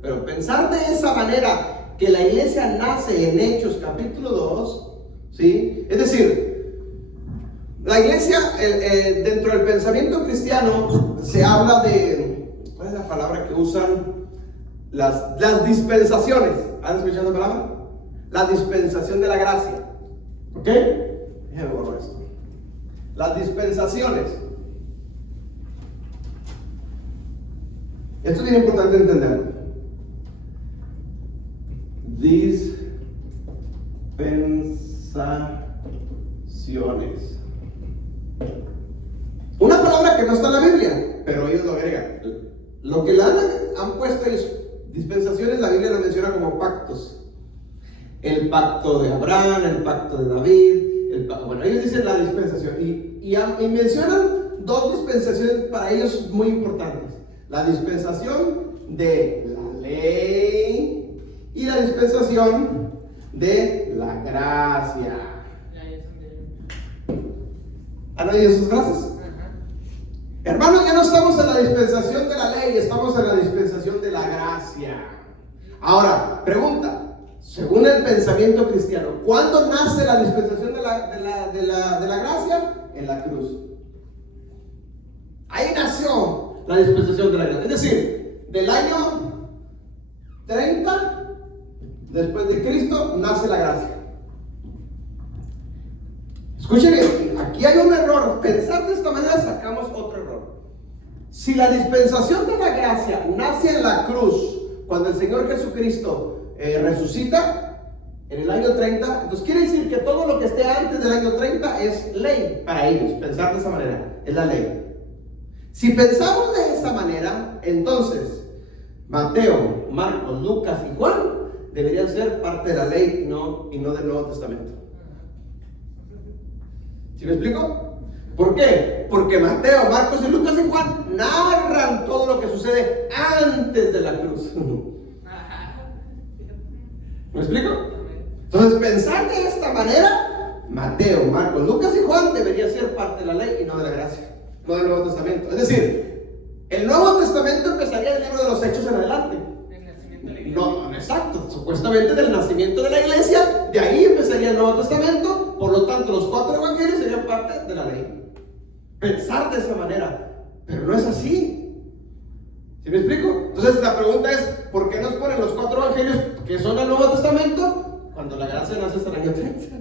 pero pensar de esa manera, que la iglesia nace en Hechos capítulo 2, ¿sí? Es decir, la iglesia, dentro del pensamiento cristiano, se habla de, ¿cuál es la palabra que usan? Las dispensaciones. ¿Han escuchado la palabra? La dispensación de la gracia. ¿Ok? Déjenme borrar esto. Las dispensaciones. Esto es bien importante entenderlo. Dispensaciones. Una palabra que no está en la Biblia, pero ellos lo agregan. Lo que han puesto ellos, dispensaciones, la Biblia lo menciona como pactos. El pacto de Abraham, el pacto de David, bueno, ellos dicen la dispensación. Y mencionan dos dispensaciones para ellos muy importantes. La dispensación de la ley y la dispensación de la gracia. ¿Han oído esas frases? Hermanos, ya no estamos en la dispensación de la ley, estamos en la dispensación de la gracia. Ahora, pregunta, según el pensamiento cristiano, ¿cuándo nace la dispensación de la gracia? En la cruz. Ahí nació la dispensación de la gracia. Es decir, del año 30 después de Cristo nace la gracia. Escuchen bien, aquí hay un error. Pensar de esta manera sacamos otro error. Si la dispensación de la gracia nace en la cruz, cuando el Señor Jesucristo resucita en el año 30, entonces quiere decir que todo lo que esté antes del año 30 es ley para ellos. Pensar de esa manera es la ley. Si pensamos de esa manera, entonces Mateo, Marcos, Lucas y Juan deberían ser parte de la ley y no del Nuevo Testamento. ¿Sí me explico? ¿Por qué? Porque Mateo, Marcos y Lucas y Juan narran todo lo que sucede antes de la cruz. ¿Me explico? Entonces, pensar de esta manera, Mateo, Marcos, Lucas y Juan debería ser parte de la ley y no de la gracia, no del Nuevo Testamento. Es decir, el Nuevo Testamento empezaría del libro de los Hechos en adelante. El nacimiento de la iglesia. No, supuestamente del nacimiento de la iglesia, de ahí empezaría el Nuevo Testamento, por lo tanto los 4 evangelios serían parte de la ley. Pensar de esa manera, pero no es así. ¿Sí me explico? Entonces la pregunta es, ¿por qué nos ponen los 4 evangelios que son el Nuevo Testamento cuando la gracia nace hasta el año 30?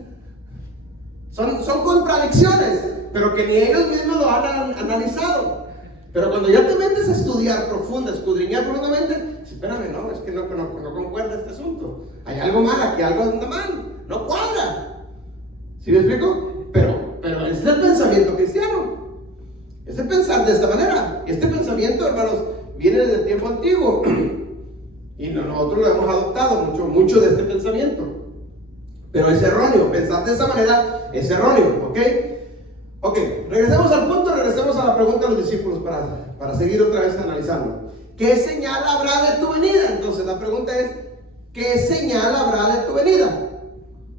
Son contradicciones, pero que ni ellos mismos lo han analizado. Pero cuando ya te metes a estudiar profunda, escudriñar profundamente, espérame, no, es que no concuerda este asunto. Hay algo mal aquí, algo anda mal, no cuadra. ¿Sí me explico? Pero ese es el pensamiento cristiano. Ese pensar de esta manera. Este pensamiento, hermanos, viene desde el tiempo antiguo. Y nosotros lo hemos adoptado mucho de este pensamiento. Pero es erróneo, pensar de esa manera es erróneo, ¿ok? Ok, regresemos al punto, regresemos a la pregunta de los discípulos para seguir otra vez analizando. ¿Qué señal habrá de tu venida? Entonces la pregunta es, ¿qué señal habrá de tu venida?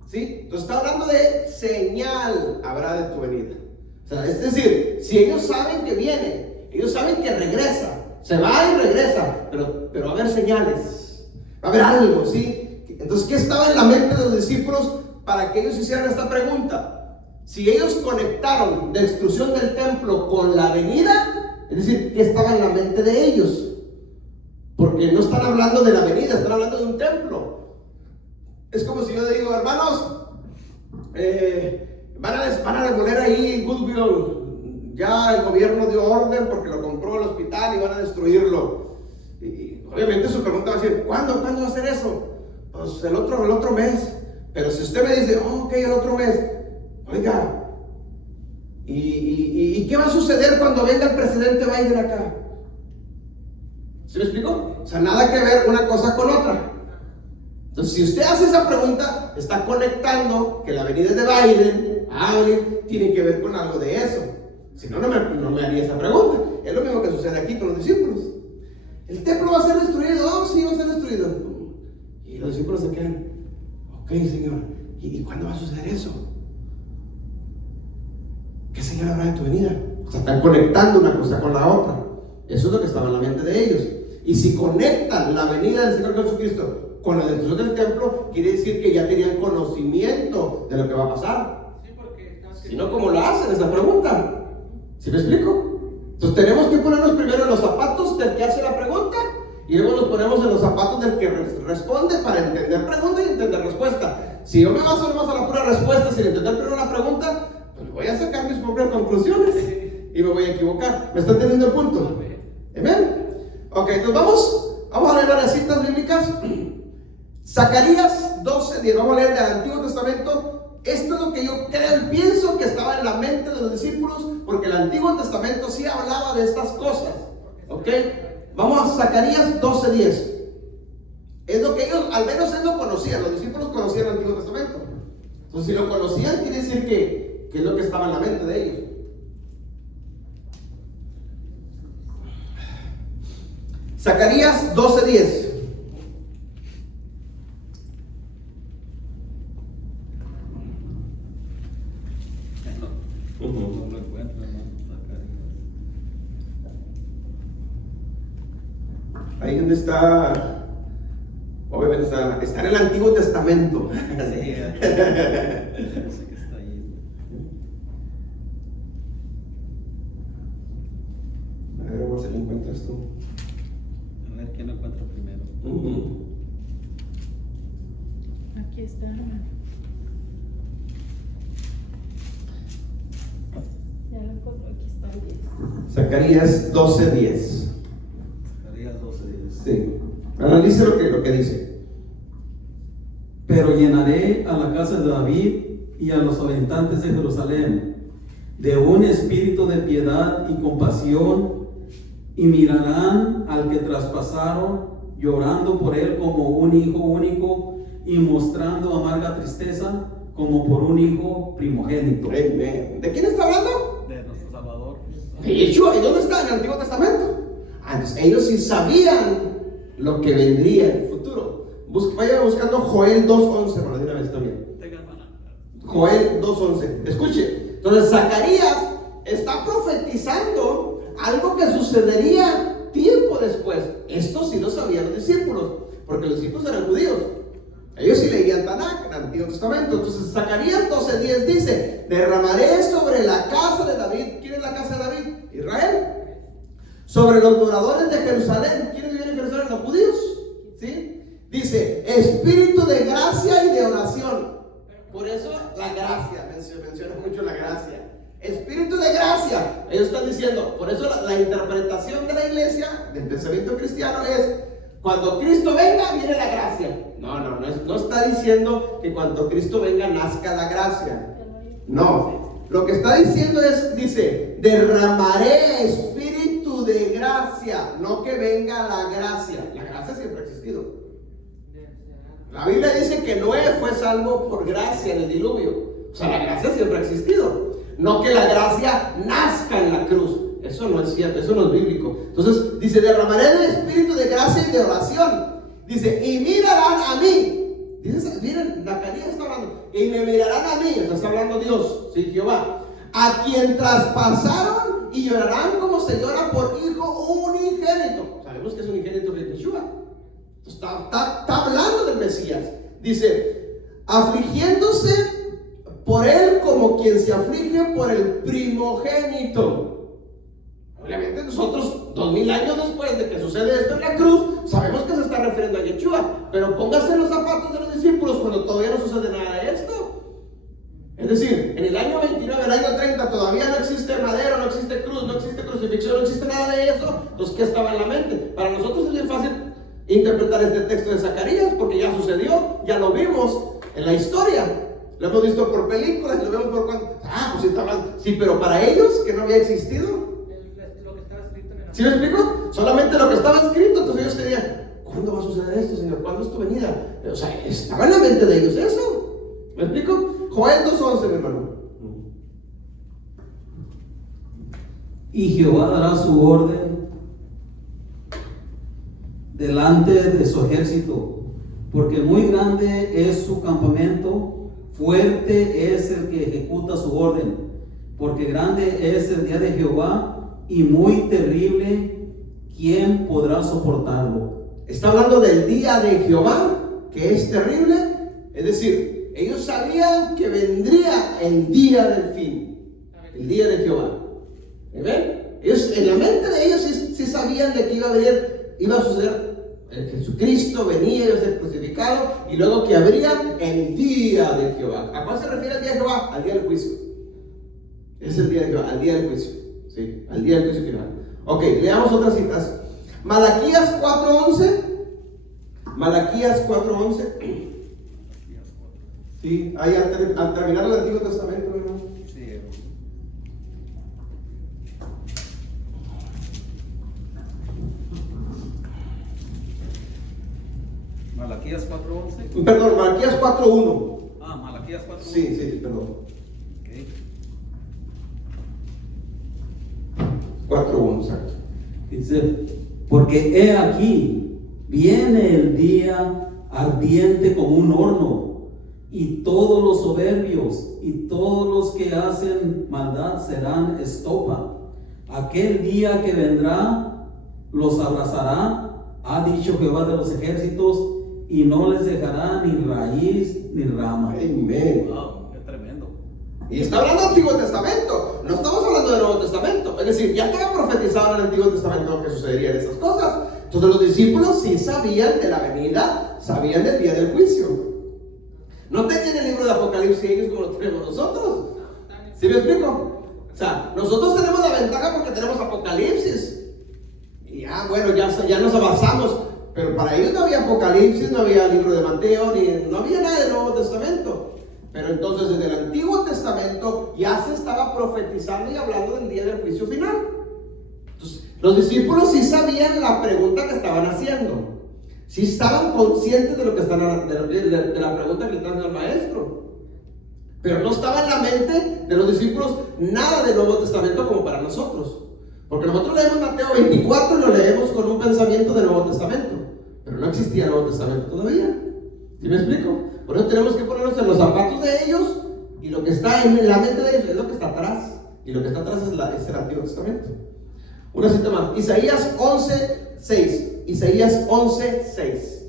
¿Sí? Entonces está hablando de señal habrá de tu venida. O sea, es decir, si ellos saben que viene, ellos saben que regresa, se va y regresa, pero va a haber señales, va a haber algo, ¿sí? Entonces, ¿qué estaba en la mente de los discípulos para que ellos hicieran esta pregunta? Si ellos conectaron la destrucción del templo con la venida, es decir, ¿qué estaba en la mente de ellos? Porque no están hablando de la venida, están hablando de un templo. Es como si yo digo, hermanos, van a demoler ahí Goodwill. Ya el gobierno dio orden porque lo compró el hospital y van a destruirlo. Y obviamente su pregunta va a ser, ¿cuándo va a hacer eso? Pues el otro mes. Pero si usted me dice, ok, el otro mes, oiga, ¿y qué va a suceder cuando venga el presidente Biden acá? ¿Se me explicó? O sea, nada que ver una cosa con otra. Entonces, si usted hace esa pregunta, está conectando que la venida de Biden tiene que ver con algo de eso. Si no, no me haría esa pregunta. Es lo mismo que sucede aquí con los discípulos. ¿El templo va a ser destruido? Oh, sí, va a ser destruido. Y los discípulos se quedan, ok, Señor, ¿y cuándo va a suceder eso? ¿Qué señal habrá de tu venida? O sea, están conectando una cosa con la otra. Eso es lo que estaba en la mente de ellos. Y si conectan la venida del Señor Jesucristo con la destrucción del templo, quiere decir que ya tenían conocimiento de lo que va a pasar. Sí, porque si no, ¿cómo lo hacen esa pregunta? ¿Sí me explico? Entonces tenemos que ponernos primero en los zapatos del que hace la pregunta y luego nos ponemos en los zapatos del que responde para entender pregunta y entender respuesta. Si yo me baso más a la pura respuesta sin entender primero la pregunta, pues voy a sacar mis propias conclusiones y me voy a equivocar. ¿Me están teniendo el punto? ¿Amén? Ok, entonces vamos a leer las citas bíblicas. Zacarías 12:10, vamos a leer del Antiguo Testamento. Esto es lo que yo creo y pienso que estaba en la mente de los discípulos, porque el Antiguo Testamento sí hablaba de estas cosas. Ok, vamos a Zacarías 12:10. Es lo que ellos, al menos ellos lo conocían, los discípulos conocían el Antiguo Testamento. Entonces, si lo conocían, quiere decir que es lo que estaba en la mente de ellos. Zacarías 12:10. No lo encuentro, ¿no? Ahí donde está, obviamente está en el Antiguo Testamento. Sí, parece que está ahí. A ver, vamos a ver si lo encuentras tú. A ver quién lo encuentra primero. Aquí está. Ya lo encontré, aquí está el 10. Zacarías 12:10. Zacarías 12:10. Sí. Analice lo que dice. Pero llenaré a la casa de David y a los habitantes de Jerusalén de un espíritu de piedad y compasión, y mirarán al que traspasaron, llorando por él como un hijo único y mostrando amarga tristeza como por un hijo primogénito. Amén. ¿De quién está hablando? De nuestro Salvador. De hecho, ¿y dónde está? En el Antiguo Testamento. Entonces, ellos sí sabían lo que vendría en el futuro. Vayan buscando Joel 2:11, para de una vez también. Joel 2:11. Escuche. Entonces, Zacarías está profetizando algo que sucedería tiempo después. Esto sí lo sabían los discípulos, porque los discípulos eran judíos. Ellos sí leían Tanakh, el Antiguo Testamento. Entonces Zacarías 12:10 dice: derramaré sobre la casa de David. ¿Quién es la casa de David? Israel. Sobre los moradores de Jerusalén. ¿Quiénes viven en Jerusalén? Los judíos. ¿Sí? Dice: espíritu de gracia y de oración. Por eso la gracia, menciona mucho la gracia. Espíritu de gracia. Ellos están diciendo, por eso la interpretación de la iglesia, del pensamiento cristiano es: cuando Cristo venga, viene la gracia. No está diciendo que cuando Cristo venga nazca la gracia. No, lo que está diciendo dice: derramaré espíritu de gracia, no que venga la gracia. La gracia siempre ha existido. La Biblia dice que Noé fue salvo por gracia en el diluvio. O sea, la gracia siempre ha existido. No que la gracia nazca en la cruz. Eso no es cierto, eso no es bíblico. Entonces dice: derramaré el espíritu de gracia y de oración. Dice: y mirarán a mí. Dice, miren, Zacarías está hablando. Y me mirarán a mí, o sea, está hablando Dios, sí, Jehová. A quien traspasaron y llorarán como se llora por hijo unigénito. Sabemos que es unigénito de Yeshua. Está hablando del Mesías. Dice: afligiéndose por él como quien se aflige por el primogénito. Obviamente nosotros 2000 años después de que sucede esto en la cruz, sabemos que se está refiriendo a Yeshua, pero póngase en los zapatos de los discípulos cuando todavía no sucede nada de esto. Es decir, en el año 29, el año 30 todavía no existe madero, no existe cruz, no existe crucifixión, no existe nada de eso. Entonces, ¿qué estaba en la mente? Para nosotros es bien fácil interpretar este texto de Zacarías porque ya sucedió, ya lo vimos en la historia. Lo hemos visto por películas, lo vemos por cuando. Pues sí está hablando. Sí, pero para ellos que no había existido. Lo que estaba escrito en el ¿Sí me explico? Solamente lo que estaba escrito. Entonces ellos querían: ¿cuándo va a suceder esto, Señor? ¿Cuándo es tu venida? O sea, estaba en la mente de ellos eso. ¿Me explico? Joel 2:11, mi hermano. Y Jehová dará su orden delante de su ejército, porque muy grande es su campamento, fuerte es el que ejecuta su orden, porque grande es el día de Jehová y muy terrible, ¿quién podrá soportarlo? Está hablando del día de Jehová, que es terrible. Es decir, ellos sabían que vendría el día del fin, el día de Jehová. ¿Ven? Ellos, en la mente de ellos sí sabían de que iba a suceder. Jesucristo venía, iba a ser crucificado, y luego que habría el día de Jehová. ¿A cuál se refiere el día de Jehová? Al día del juicio. Es el día de Jehová, al día del juicio. Sí, al día del juicio final. Ok, leamos otras citas. Malaquías 4:11. Malaquías 4:11. Sí, ahí al terminar el Antiguo Testamento, hermano. Sí. Malaquías 4:11. Perdón, Malaquías 4:1. Malaquías 4:1. Sí, perdón. Okay. 4:1, exacto. Dice: porque he aquí, viene el día ardiente como un horno, y todos los soberbios y todos los que hacen maldad serán estopa. Aquel día que vendrá los abrazará, ha dicho Jehová de los ejércitos, y no les dejará ni raíz ni rama. Amén. Wow, qué tremendo. Y está hablando del Antiguo Testamento, no estamos hablando del Nuevo Testamento. Es decir, ya estaba profetizado en el Antiguo Testamento que sucederían esas cosas. Entonces los discípulos sí sabían de la venida, sabían del día del juicio. No tenían el libro de Apocalipsis ellos como lo tenemos nosotros. ¿Sí me explico? O sea, nosotros tenemos la ventaja porque tenemos Apocalipsis. Y ya nos avanzamos. Pero para ellos no había Apocalipsis, no había libro de Mateo, no había nada del Nuevo Testamento. Pero entonces desde el Antiguo Testamento ya se estaba profetizando y hablando del día del juicio final. Entonces, los discípulos sí sabían la pregunta que estaban haciendo. Sí estaban conscientes de lo que están de la pregunta que le están haciendo al maestro. Pero no estaba en la mente de los discípulos nada del Nuevo Testamento como para nosotros. Porque nosotros leemos Mateo 24 y lo leemos con un pensamiento del Nuevo Testamento. Pero no existía el Nuevo Testamento todavía. ¿Sí me explico? Por eso tenemos que ponernos en los zapatos de ellos, y lo que está en la mente de ellos es lo que está atrás. Y lo que está atrás es el Antiguo Testamento. Una cita más. Isaías 11:6. Isaías 11:6.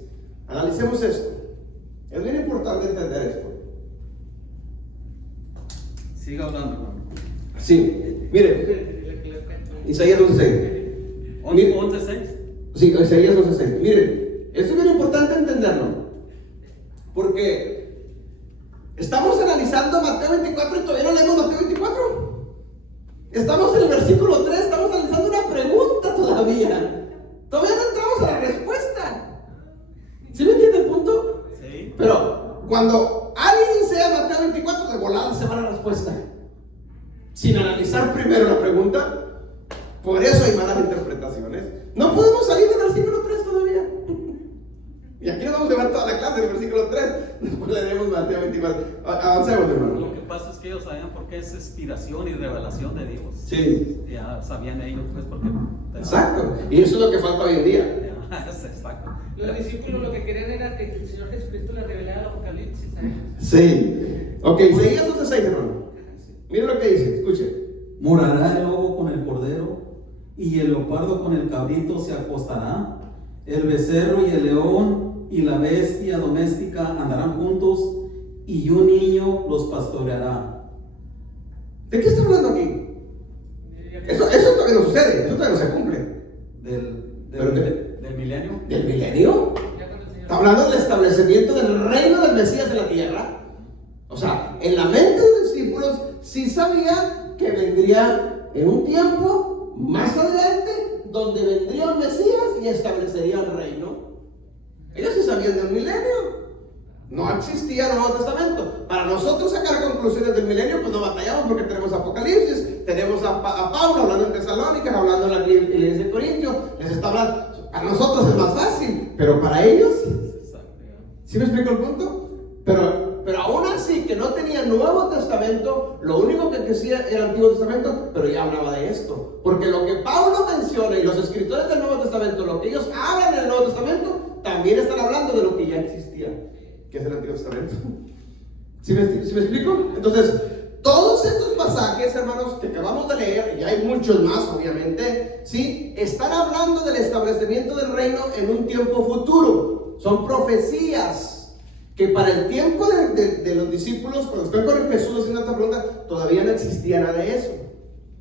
Analicemos esto. Es bien importante entender esto. Siga hablando, hermano. Sí, mire, Isaías 11:6. 11:6. Sí, Isaías 11:6. Miren, esto es bien importante entenderlo. Porque estamos analizando Mateo 24 y todavía no leemos Mateo 24. Estamos en el versículo 3, estamos analizando una pregunta todavía. Todavía no entramos a la respuesta. ¿Sí me entiende el punto? Sí. Pero cuando alguien sea Mateo 24, de volada se va a la respuesta. Sin analizar primero la pregunta. Por eso hay malas interpretaciones. No podemos salir del versículo 3 todavía. Y aquí nos vamos a llevar toda la clase del versículo 3. Después leeremos Mateo 24. Avancemos, hermano. Lo que pasa es que ellos sabían por qué es inspiración y revelación de Dios. Sí. Ya sabían ellos, pues, porque. Exacto. Y eso es lo que falta hoy en día. Exacto. Los discípulos lo que querían era que el Señor Jesucristo les revelara el Apocalipsis a ellos. Sí. Ok, Isaías 11:6, hermano. Miren lo que dice, escuche. Morará el lobo con el cordero, y el leopardo con el cabrito se acostará. El becerro y el león y la bestia doméstica andarán juntos, y un niño los pastoreará. ¿De qué está hablando aquí? Eso todavía no sucede, eso todavía no se cumple. Del milenio. ¿Del milenio? Ya cuando el Señor Está hablando del establecimiento del reino del Mesías en la tierra. O sea, en la mente de los discípulos sí sabían que vendría en un tiempo más adelante donde vendría el Mesías y establecería el reino. Ellos sí sabían del milenio. No existía el Nuevo Testamento. Para nosotros sacar conclusiones del milenio, pues no batallamos porque tenemos Apocalipsis, tenemos a Pablo hablando en Tesalónicas, hablando en la iglesia de Corintios. Les está hablando. Para nosotros es más fácil, pero para ellos, ¿sí me explico el punto? Pero aún así, que no tenía Nuevo Testamento, lo único que decía era Antiguo Testamento, pero ya hablaba de esto. Porque lo que Pablo menciona y los escritores del Nuevo Testamento, lo que ellos hablan en el Nuevo Testamento, también están hablando de lo que ya existía, que es el Antiguo Testamento. ¿Sí me explico? Entonces, todos estos pasajes, hermanos, que acabamos de leer, y hay muchos más, obviamente, ¿sí? Están hablando del establecimiento del reino en un tiempo futuro. Son profecías que para el tiempo de los discípulos, cuando están con Jesús haciendo esta pregunta, todavía no existía nada de eso.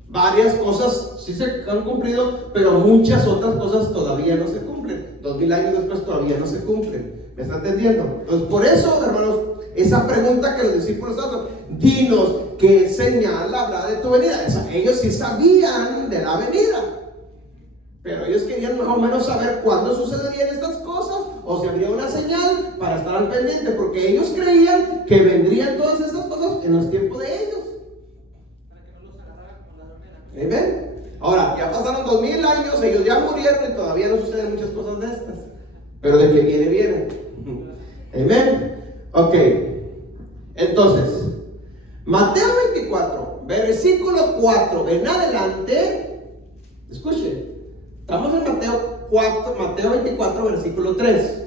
Varias cosas sí se han cumplido, pero muchas otras cosas todavía no se cumplen. 2000 años después todavía no se cumplen. ¿Me está entendiendo? Entonces, por eso, hermanos, esa pregunta que los discípulos hacen, dinos qué señal habrá de tu venida. O sea, ellos sí sabían de la venida, pero ellos querían más o menos saber cuándo sucederían estas cosas, o si habría una señal para estar al pendiente, porque ellos creían que vendrían todas estas cosas en los tiempos de ellos. para que no los agarraran con la dormida. ¿Ven? Ahora, ya pasaron 2000 años, ellos ya murieron y todavía no suceden muchas cosas de estas. Pero de que viene, viene. Amén. Ok. Entonces, Mateo 24, versículo 4 en adelante. Escuchen. Estamos en Mateo 24, versículo 3.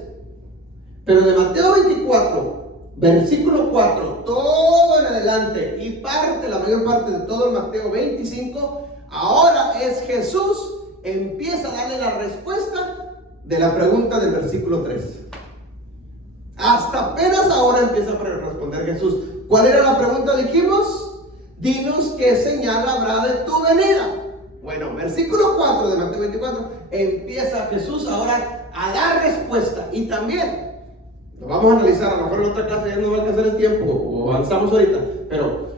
Pero de Mateo 24, versículo 4, todo en adelante y la mayor parte de todo el Mateo 25, ahora es Jesús, empieza a darle la respuesta de la pregunta del versículo 3. Hasta apenas ahora empieza a responder Jesús. ¿Cuál era la pregunta? Dijimos, dinos qué señal habrá de tu venida. Bueno, versículo 4 de Mateo 24, empieza Jesús ahora a dar respuesta. Y también, lo vamos a analizar, a lo mejor en otra clase ya no va a alcanzar el tiempo, o avanzamos ahorita, pero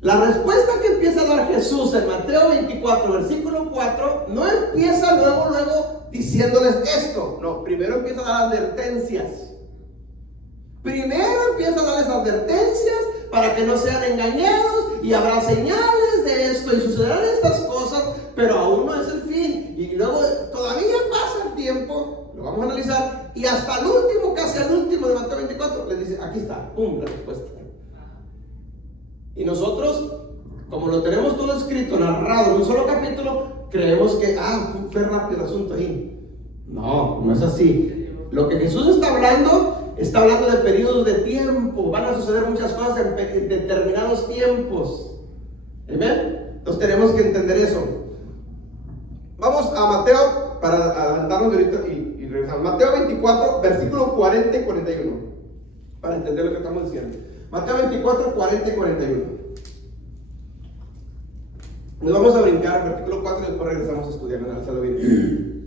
la respuesta que empieza a dar Jesús en Mateo 24, versículo 4, no empieza luego diciéndoles esto. No, primero empieza a dar advertencias. Primero empieza a darles advertencias para que no sean engañados, y habrá señales de esto y sucederán estas cosas, pero aún no es el fin. Y luego todavía pasa el tiempo, lo vamos a analizar, y hasta el último, casi al último de Mateo 24, les dice, aquí está, pum, la respuesta. Y nosotros, como lo tenemos todo escrito, narrado en un solo capítulo, creemos que, fue rápido el asunto ahí. No, no es así. Lo que Jesús está hablando de periodos de tiempo. Van a suceder muchas cosas en determinados tiempos. ¿Amén? Entonces tenemos que entender eso. Vamos a Mateo, para adelantarnos de ahorita y regresar. Mateo 24, versículo 40 y 41. para entender lo que estamos diciendo. Mateo 24, 40 y 41. Nos vamos a brincar versículo 4 y después regresamos a estudiar, analizarlo bien.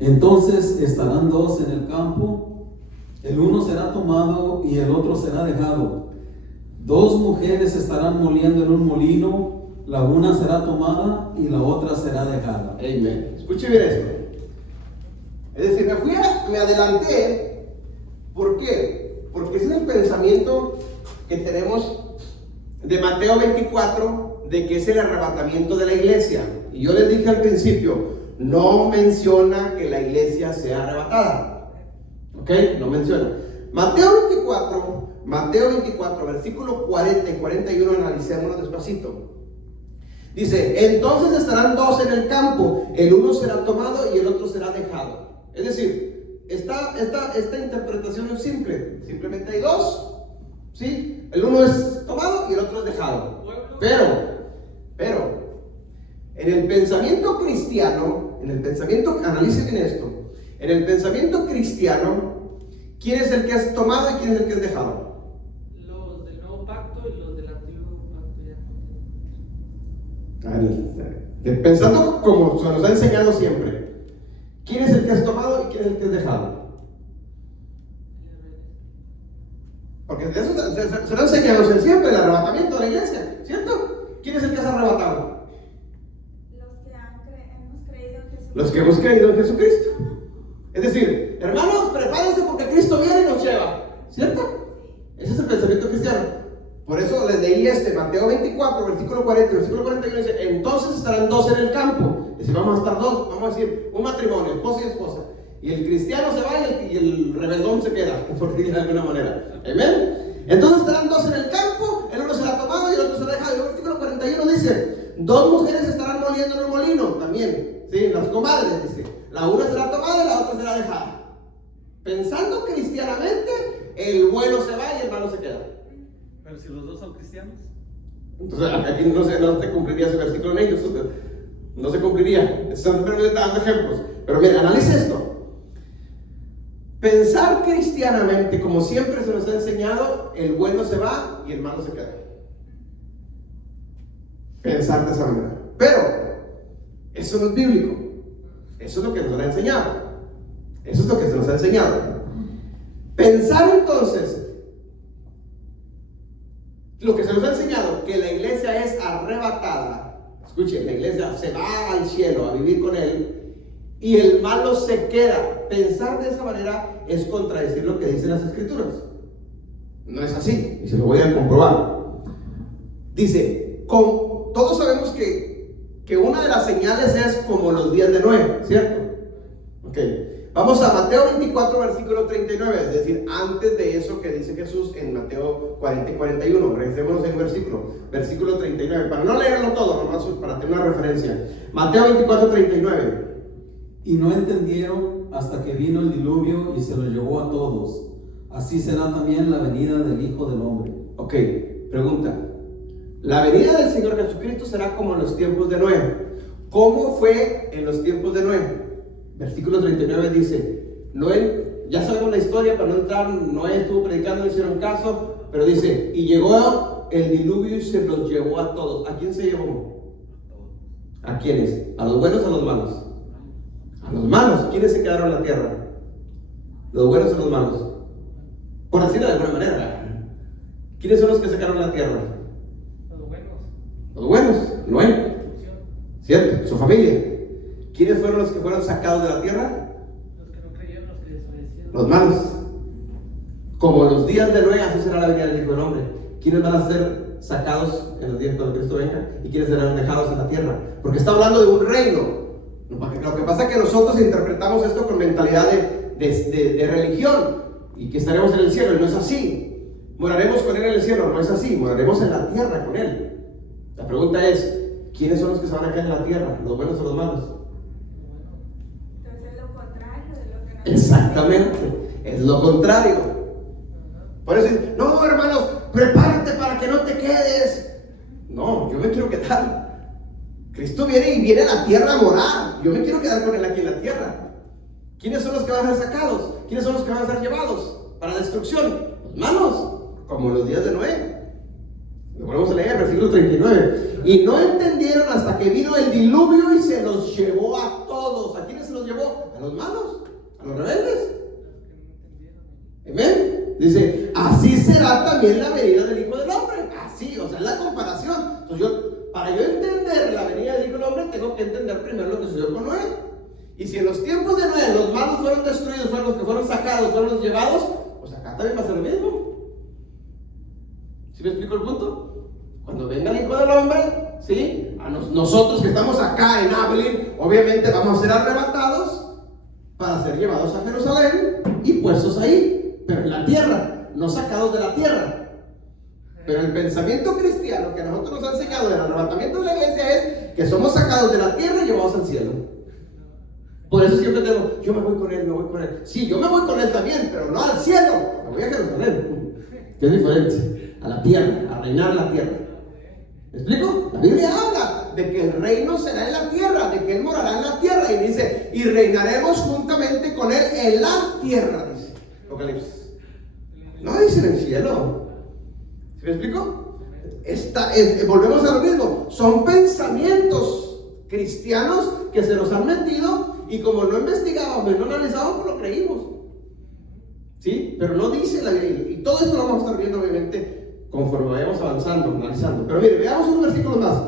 Entonces estarán dos en el campo, el uno será tomado y el otro será dejado. Dos mujeres estarán moliendo en un molino, la una será tomada y la otra será dejada. Amén. Escuche bien esto. Es decir, me adelanté. ¿Por qué? Porque ese es el pensamiento que tenemos de Mateo 24, de que es el arrebatamiento de la iglesia. Y yo les dije al principio, no menciona que la iglesia sea arrebatada. ¿Ok? No menciona. Mateo 24, versículo 40 y 41, analicémoslo despacito. Dice, entonces estarán dos en el campo, el uno será tomado y el otro será dejado. Es decir, esta interpretación es simple. Simplemente hay dos, ¿sí? El uno es tomado y el otro es dejado. Pero, en el pensamiento cristiano, analice bien esto. En el pensamiento cristiano, ¿quién es el que es tomado y quién es el que es dejado? Los del nuevo pacto y los del antiguo pacto ya. Pensando como se nos ha enseñado siempre, ¿quién es el que es tomado y quién es el que es dejado? Porque de eso se lo ha enseñado siempre, el arrebatamiento de la iglesia, ¿cierto? ¿Quién es el que es arrebatado? Los que hemos creído en Jesucristo. Es decir, hermanos, prepárense porque Cristo viene y nos lleva, ¿cierto? Ese es el pensamiento cristiano. Por eso les leí Mateo 24, versículo 40, versículo 41, dice, entonces estarán dos en el campo. Y si vamos a estar dos, vamos a decir, un matrimonio, esposo y esposa. Y el cristiano se va y el rebeldón se queda, por decirlo de alguna manera. Amén. Entonces estarán dos en el campo, el uno será tomado y el otro será dejado. Y el versículo 41 dice, dos mujeres estarán moliendo en un molino, también, ¿sí? Las comadres, dice. La una será tomada y la otra será dejada. Pensando cristianamente, el bueno se va y el malo se queda. Pero si los dos son cristianos. Entonces aquí no se cumpliría ese versículo en ellos. No se cumpliría. Están dando ejemplos. Pero mira, analice esto. Pensar cristianamente, como siempre se nos ha enseñado, el bueno se va y el malo se queda. Pensar de esa manera. Pero eso no es bíblico. Eso es lo que nos ha enseñado. Eso es lo que se nos ha enseñado. Pensar entonces lo que se nos ha enseñado, que la iglesia es arrebatada. Escuche, la iglesia se va al cielo a vivir con él y el malo se queda. Pensar de esa manera es contradecir lo que dicen las escrituras. No es así, y se lo voy a comprobar. Dice, todos sabemos que una de las señales es como los días de Noé, ¿cierto? Ok, vamos a Mateo 24, versículo 39, es decir, antes de eso que dice Jesús en Mateo 40 y 41. Regresémonos en versículo 39, para no leerlo todo, nomás para tener una referencia. Mateo 24, 39. Y no entendieron hasta que vino el diluvio y se lo llevó a todos. Así será también la venida del Hijo del Hombre. Ok, pregunta. La venida del Señor Jesucristo será como en los tiempos de Noé. ¿Cómo fue en los tiempos de Noé? Versículo 39 dice, Noé, ya sabemos la historia, para no entrar, Noé estuvo predicando, le hicieron caso, pero dice, y llegó el diluvio y se los llevó a todos. ¿A quién se llevó? ¿A quiénes? ¿A los buenos o a los malos? A los malos. ¿Quiénes se quedaron en la tierra? ¿Los buenos o los malos? Por decirlo de alguna manera. ¿Quiénes son los que se quedaron en la tierra? Los buenos, Noé, ¿cierto? Su familia. ¿Quiénes fueron los que fueron sacados de la tierra? Los que no creyeron, los que desobedecieron. Los malos. Como los días de Noé, así será la venida del Hijo del Hombre. ¿Quiénes van a ser sacados en los días cuando Cristo venga? ¿Y quiénes serán dejados en la tierra? Porque está hablando de un reino. Lo que pasa es que nosotros interpretamos esto con mentalidad de religión y que estaremos en el cielo, y no es así. Moraremos con Él en el cielo, no es así. Moraremos en la tierra con Él. La pregunta es, ¿quiénes son los que se van a quedar en la tierra? ¿Los buenos o los malos? Entonces es lo contrario de lo que nos... Exactamente, es lo contrario. Por eso, no, hermanos, prepárate para que no te quedes. No, yo me quiero quedar. Cristo viene y viene a la tierra a morar. Yo me quiero quedar con Él aquí en la tierra. ¿Quiénes son los que van a ser sacados? ¿Quiénes son los que van a ser llevados? para destrucción. Los malos, como los días de Noé. Lo volvemos a leer, versículo 39. Y no entendieron hasta que vino el diluvio y se los llevó a todos. ¿A quiénes se los llevó? A los malos, a los rebeldes. Amén. Dice, así será también la venida del Hijo del Hombre. Así, o sea, es la comparación. Entonces para yo entender la venida del Hijo del Hombre, tengo que entender primero lo que sucedió con Noé. Y si en los tiempos de Noé los malos fueron destruidos, fueron los que fueron sacados, fueron los llevados, pues acá también va a ser lo mismo. ¿Sí me explico el punto? Cuando venga el Hijo del Hombre, ¿sí? Nosotros que estamos acá en Abilene, obviamente vamos a ser arrebatados para ser llevados a Jerusalén y puestos ahí, pero en la tierra, no sacados de la tierra. Pero el pensamiento cristiano que a nosotros nos ha enseñado del arrebatamiento de la iglesia es que somos sacados de la tierra y llevados al cielo. Por eso siempre tengo, yo me voy con él, me voy con él. Sí, yo me voy con él también, pero no al cielo, me voy a Jerusalén, que es diferente, a la tierra, a reinar la tierra. ¿Me explico? La Biblia habla de que el reino será en la tierra, de que él morará en la tierra, y dice, y reinaremos juntamente con él en la tierra, dice Apocalipsis. No dice en el cielo. ¿Sí me explico? Volvemos a lo mismo, son pensamientos cristianos que se nos han metido, y como no investigábamos y no analizábamos, pues lo creímos. ¿Sí? Pero no dice la Biblia, y todo esto lo vamos a estar viendo obviamente conforme vayamos avanzando, analizando. Pero mire, veamos unos versículos más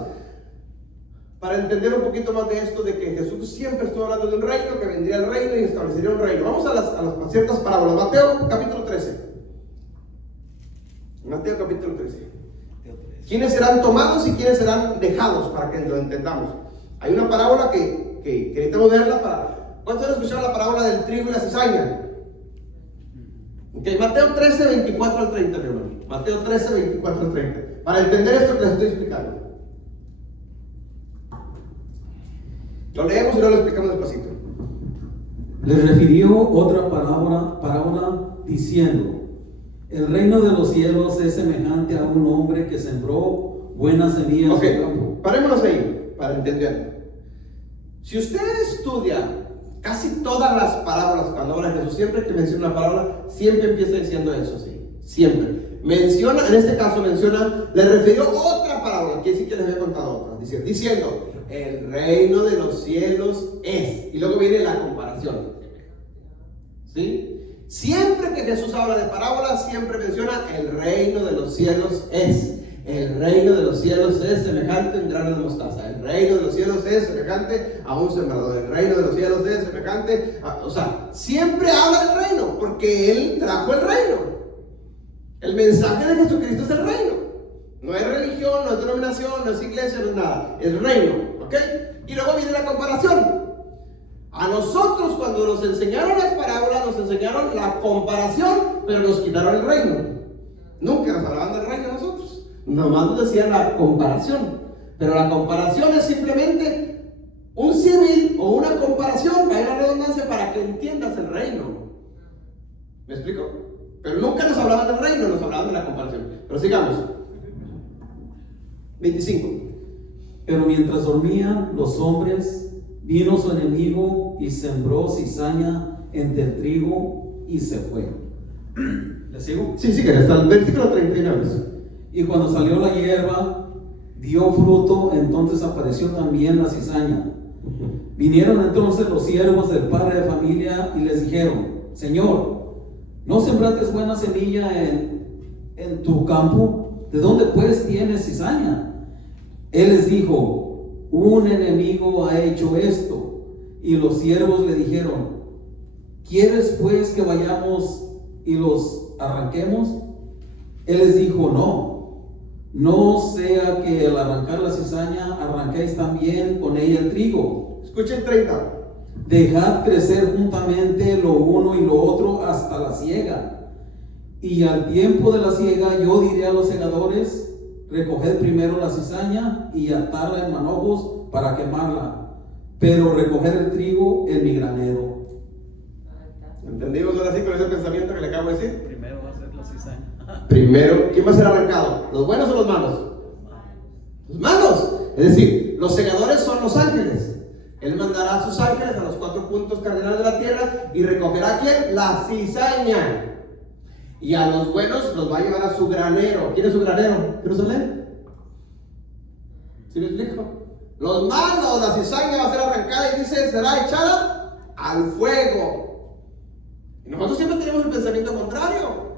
para entender un poquito más de esto, de que Jesús siempre estuvo hablando de un reino, que vendría el reino y establecería un reino. Vamos a ciertas parábolas. Mateo capítulo 13. Mateo capítulo 13. ¿Quiénes serán tomados y quiénes serán dejados? Para que lo entendamos. Hay una parábola que necesitamos verla para... ¿Cuántos han escuchado la parábola del trigo y la cizaña? Ok, Mateo 13, 24 al 30, mi hermano. Mateo 13, 24 al 30. Para entender esto que les estoy explicando. Lo leemos y luego lo explicamos despacito. Les refirió otra parábola diciendo: el reino de los cielos es semejante a un hombre que sembró buena semilla en su campo. Parémonos ahí para entender. Si usted estudia casi todas las parábolas cuando habla de Jesús, siempre que menciona una parábola, siempre empieza diciendo eso, sí. Siempre. Menciona, en este caso menciona, le refirió otra parábola, quiere decir que les había contado otra, diciendo, el reino de los cielos es, y luego viene la comparación. ¿Sí? Siempre que Jesús habla de parábolas, siempre menciona el reino de los cielos es. El reino de los cielos es semejante a un grano de mostaza. El reino de los cielos es semejante a un sembrador. El reino de los cielos es semejante a... O sea, siempre habla del reino, porque Él trajo el reino. El mensaje de Jesucristo es el reino. No es religión, no es denominación, no es iglesia, no es nada. Es reino, ¿ok? Y luego viene la comparación. A nosotros, cuando nos enseñaron las parábolas, nos enseñaron la comparación, pero nos quitaron el reino. Nunca nos hablaban del reino a nosotros. Nomás nos decían la comparación. Pero la comparación es simplemente un símil o una comparación, para ir a la redundancia, para que entiendas el reino. ¿Me explico? Pero nunca nos hablaban del reino, nos hablaban de la comparación. Pero sigamos. 25. Pero mientras dormían los hombres, vino su enemigo y sembró cizaña entre el trigo y se fue. ¿Le sigo? Sí, sigue, hasta el versículo 39. Y cuando salió la hierba, dio fruto, entonces apareció también la cizaña. Vinieron entonces los siervos del padre de familia y les dijeron: Señor, ¿no sembraste buena semilla en tu campo? ¿De dónde pues tienes cizaña? Él les dijo: un enemigo ha hecho esto. Y los siervos le dijeron: ¿quieres pues que vayamos y los arranquemos? Él les dijo: no sea que al arrancar la cizaña arranquéis también con ella el trigo. Escuchen 30. Dejad crecer juntamente lo uno y lo otro hasta la siega. Y al tiempo de la siega yo diré a los segadores: recoged primero la cizaña y atarla en manojos para quemarla, pero recoged el trigo en mi granero. ¿Entendimos ahora sí con ese pensamiento que le acabo de decir? Primero va a ser la cizaña. Primero, ¿quién va a ser arrancado? ¿Los buenos o los malos? Los malos. Es decir, los segadores son los ángeles. Él mandará a sus ángeles a los 4 puntos cardinales de la tierra y recogerá ¿quién? La cizaña. Y a los buenos los va a llevar a su granero. ¿Quién es su granero? ¿Jerusalén? ¿Sí me explico? Los malos, la cizaña va a ser arrancada y dice, será echada al fuego. Y nosotros siempre tenemos el pensamiento contrario.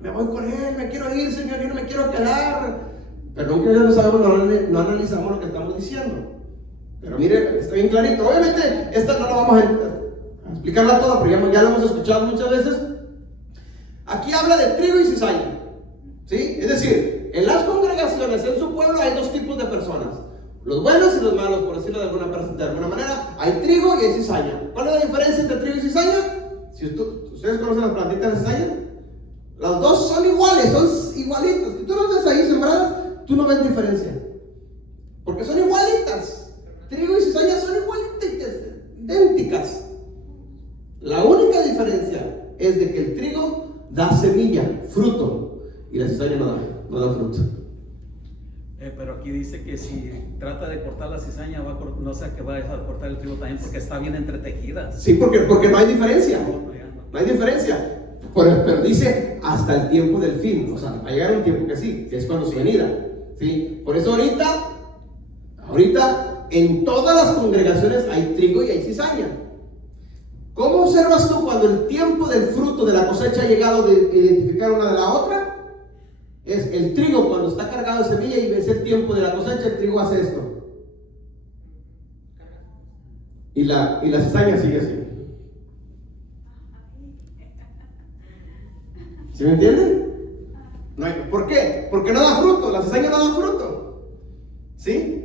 Me voy con él, me quiero ir, Señor, yo no me quiero quedar. Pero nunca no sabemos, no analizamos lo que estamos diciendo. Pero mire, está bien clarito. Obviamente, esta no la vamos a explicarla toda, pero ya la hemos escuchado muchas veces. Aquí habla de trigo y cizaña, ¿sí? Es decir, en las congregaciones, en su pueblo, hay dos tipos de personas: los buenos y los malos, por decirlo de alguna manera. Hay trigo y hay cizaña. ¿Cuál es la diferencia entre trigo y cizaña? Si ustedes conocen las plantitas de cizaña, las dos son iguales, son igualitas. Si tú las ves ahí sembradas, tú no ves diferencia, porque son igualitas. Trigo y cizaña son igualitas, idénticas. La única diferencia es de que el trigo da semilla, fruto, y la cizaña no da fruto. Pero aquí dice que si trata de cortar la cizaña, no sea que vaya a cortar el trigo también, porque está bien entretejida. Sí, porque no hay diferencia. No hay diferencia. Pero dice hasta el tiempo del fin. O sea, va a llegar un tiempo que sí, que es cuando su venida. ¿Sí? Por eso ahorita en todas las congregaciones hay trigo y hay cizaña. ¿Cómo observas tú cuando el tiempo del fruto de la cosecha ha llegado de identificar una de la otra? Es el trigo cuando está cargado de semilla y ves el tiempo de la cosecha, el trigo hace esto. Y la cizaña sigue así. ¿Sí me entienden? ¿Por qué? Porque no da fruto, la cizaña no da fruto. ¿Sí?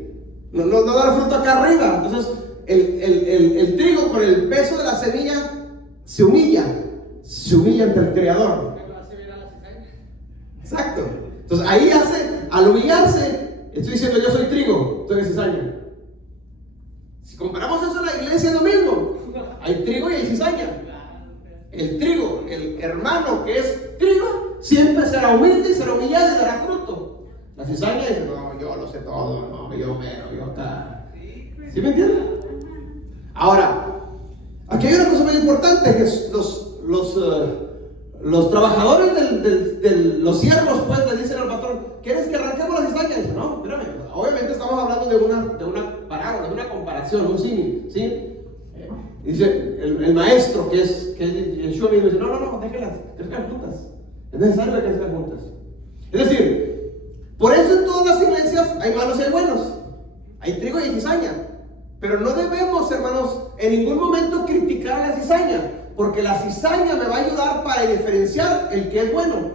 No da fruto acá arriba. Entonces, el trigo con el peso de la semilla se humilla ante el Creador. Exacto. Entonces ahí al humillarse, estoy diciendo yo soy trigo, tú eres cizaña. Si comparamos eso en la iglesia es lo mismo. Hay trigo y hay cizaña. El trigo, el hermano que es trigo, siempre será humilde y será humillado y dará fruto. La cizaña dice, no, yo lo sé todo, no, yo acá. ¿Sí me entienden? Ahora, aquí hay una cosa muy importante, que es los trabajadores de los siervos, pues, le dicen al patrón, ¿quieres que arranquemos la cizaña? Dice, no, espérame, obviamente estamos hablando de una parábola, de una comparación, un símil, ¿sí? Dice el maestro, que es Yeshua mismo, dice, no, déjenlas, crezcan juntas. Es necesario que crezcan juntas. Es decir, por eso en todas las iglesias hay malos y hay buenos. Hay trigo y hay cizaña. Pero no debemos, hermanos, en ningún momento criticar a la cizaña, porque la cizaña me va a ayudar para diferenciar el que es bueno.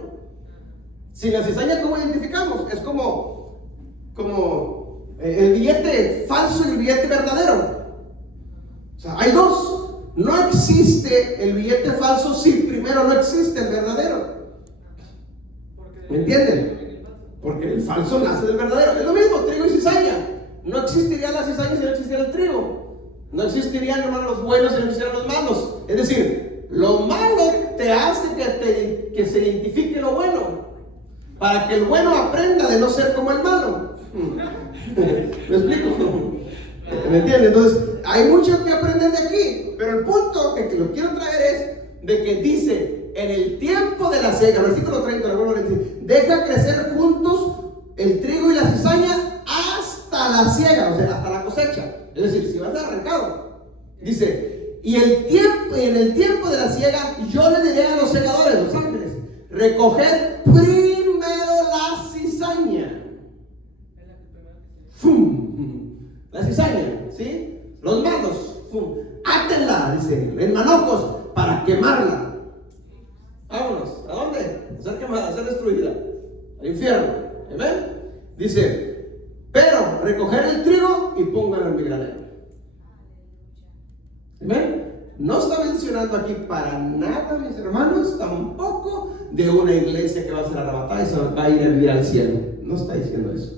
Sin la cizaña, ¿cómo identificamos? Es como el billete falso y el billete verdadero. O sea, hay dos. No existe el billete falso si primero no existe el verdadero. ¿Me entienden? Porque el falso nace del verdadero. Es lo mismo, trigo y cizaña. No existiría la cizaña si no existiera el trigo. No existirían, hermanos, los buenos si no existieran los malos. Es decir, lo malo te hace que se identifique lo bueno, para que el bueno aprenda de no ser como el malo. ¿Me explico? ¿Me entienden? Entonces, hay mucho que aprender de aquí. Pero el punto que lo quiero traer es de que dice, en el tiempo de la siega, versículo 30, dice, deja crecer juntos el trigo y la cizaña hasta la siega, o sea, hasta la cosecha. Es decir, si va a estar arrancado. Dice, y en el tiempo de la siega, yo le diré a los segadores, los ángeles, recoged primero la cizaña. ¡Fum! La cizaña, ¿sí? Los malos, ¡fum! Átenla, dice, en manojos para quemarla. Vámonos, ¿a dónde? A ser quemada, a ser destruida, al infierno. ¿Amén? Dice, pero recoger el trigo y póngalo en mi granero. ¿Amén? No está mencionando aquí para nada, mis hermanos, tampoco de una iglesia que va a ser arrebatada y se va a ir a vivir al cielo. No está diciendo eso.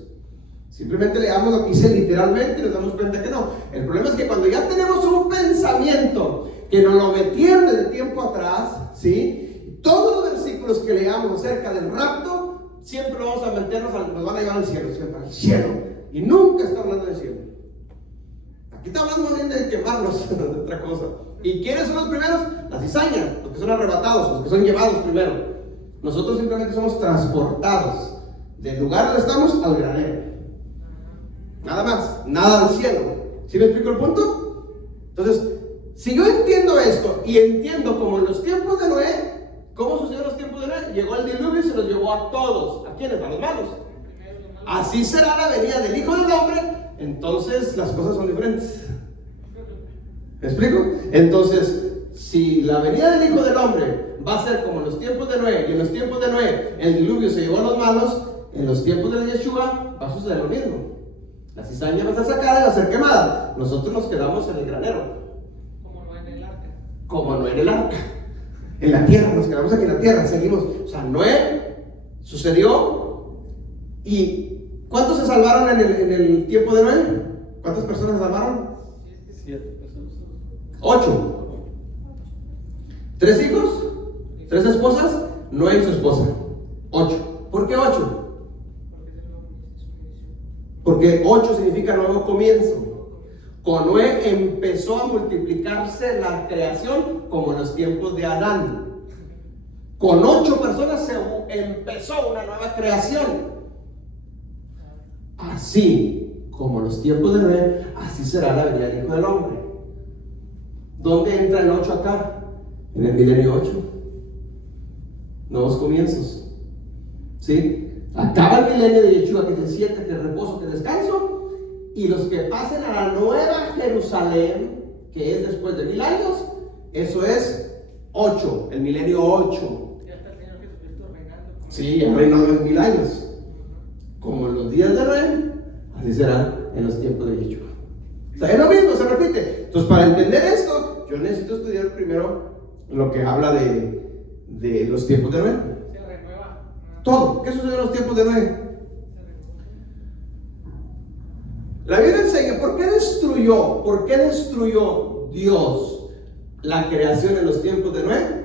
Simplemente leamos lo que dice literalmente y nos damos cuenta que no. El problema es que cuando ya tenemos un pensamiento que nos lo metieron desde tiempo atrás, ¿sí? Todos los versículos que leamos acerca del rapto, siempre vamos a meternos, nos van a llevar al cielo, siempre al cielo. Y nunca está hablando del cielo. Aquí está hablando más bien de quemarlos, de otra cosa. ¿Y quiénes son los primeros? La cizaña, los que son arrebatados, los que son llevados primero. Nosotros simplemente somos transportados del lugar donde estamos al granero. Nada más, nada al cielo. ¿Sí me explico el punto? Entonces, si yo entiendo esto y entiendo como en los tiempos de Noé, ¿cómo sucedió en los tiempos de Noé? Llegó el diluvio y se los llevó a todos. ¿A quiénes? A los malos. Así será la venida del Hijo del Hombre. Entonces las cosas son diferentes. ¿Me explico? Entonces, si la venida del Hijo del Hombre va a ser como en los tiempos de Noé, y en los tiempos de Noé el diluvio se llevó a los malos, en los tiempos de Yeshua va a suceder lo mismo. La cizaña va a ser sacada y va a ser quemada. Nosotros nos quedamos en el granero. Como no en el arca. Como Noé en el arca. En la tierra, nos quedamos aquí en la tierra, seguimos. O sea, Noé sucedió. ¿Y cuántos se salvaron en el tiempo de Noé? ¿Cuántas personas se salvaron? 7 personas. 8. 3 hijos, 3 esposas, Noé y su esposa. 8. ¿Por qué 8? Porque 8 significa nuevo comienzo. Con Noé empezó a multiplicarse la creación como en los tiempos de Adán. Con 8 personas se empezó una nueva creación. Así como en los tiempos de Noé, así será la venida del Hijo del Hombre. ¿Dónde entra el 8 acá? En el milenio 8. Nuevos comienzos. ¿Sí? Acaba el milenio de Yeshua, que es el 7, que es reposo, que es descanso. Y los que pasen a la nueva Jerusalén, que es después de 1000 años, eso es 8, el milenio 8. Ya está el Señor Jesucristo reinando. Sí, ya reinado en 1000 años. Como en los días de Noé, así será en los tiempos de Yeshua. O sea, es lo mismo, se repite. Entonces, para entender esto, yo necesito estudiar primero lo que habla de los tiempos de Noé. Se renueva. Todo. ¿Qué sucedió en los tiempos de Noé? La Biblia enseña por qué destruyó Dios la creación en los tiempos de Noé.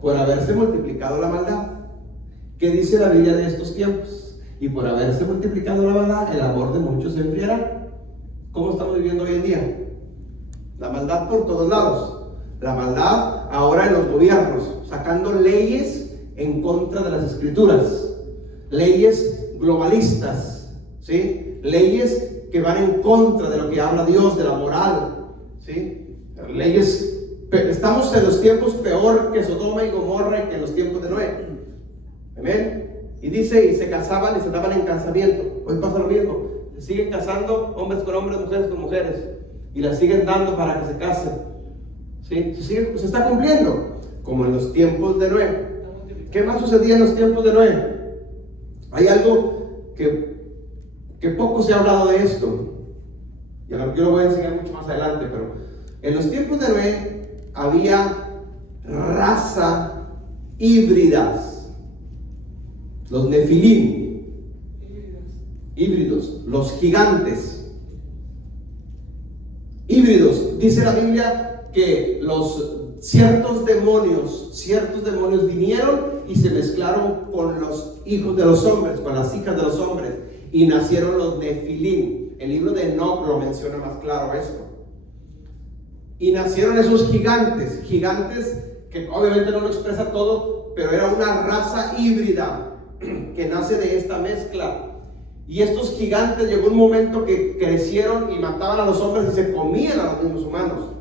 Por haberse multiplicado la maldad. ¿Qué dice la Biblia de estos tiempos? Y por haberse multiplicado la maldad, el amor de muchos se enfriará. ¿Cómo estamos viviendo hoy en día? La maldad por todos lados. La maldad ahora en los gobiernos, sacando leyes en contra de las escrituras. Leyes globalistas, ¿sí? Leyes que van en contra de lo que habla Dios, de la moral, ¿sí? Leyes, estamos en los tiempos peor que Sodoma y Gomorra y que en los tiempos de Noé. Amén. Y dice, y se casaban y se daban en casamiento. Hoy pasa lo mismo. Se siguen casando hombres con hombres, mujeres con mujeres. Y las siguen dando para que se casen. ¿Sí? Se está cumpliendo. Como en los tiempos de Noé. ¿Qué más sucedía en los tiempos de Noé? Hay algo que poco se ha hablado de esto. Y a lo que yo lo voy a enseñar mucho más adelante. Pero en los tiempos de Noé había raza híbridas. Los nefilim, híbridos, los gigantes, híbridos. Dice la Biblia que ciertos demonios vinieron y se mezclaron con los hijos de los hombres, con las hijas de los hombres, y nacieron los nefilim. El libro de Enoch lo menciona más claro esto. Y nacieron esos gigantes que obviamente no lo expresa todo, pero era una raza híbrida que nace de esta mezcla. Y estos gigantes llegó un momento que crecieron y mataban a los hombres y se comían a los mismos humanos.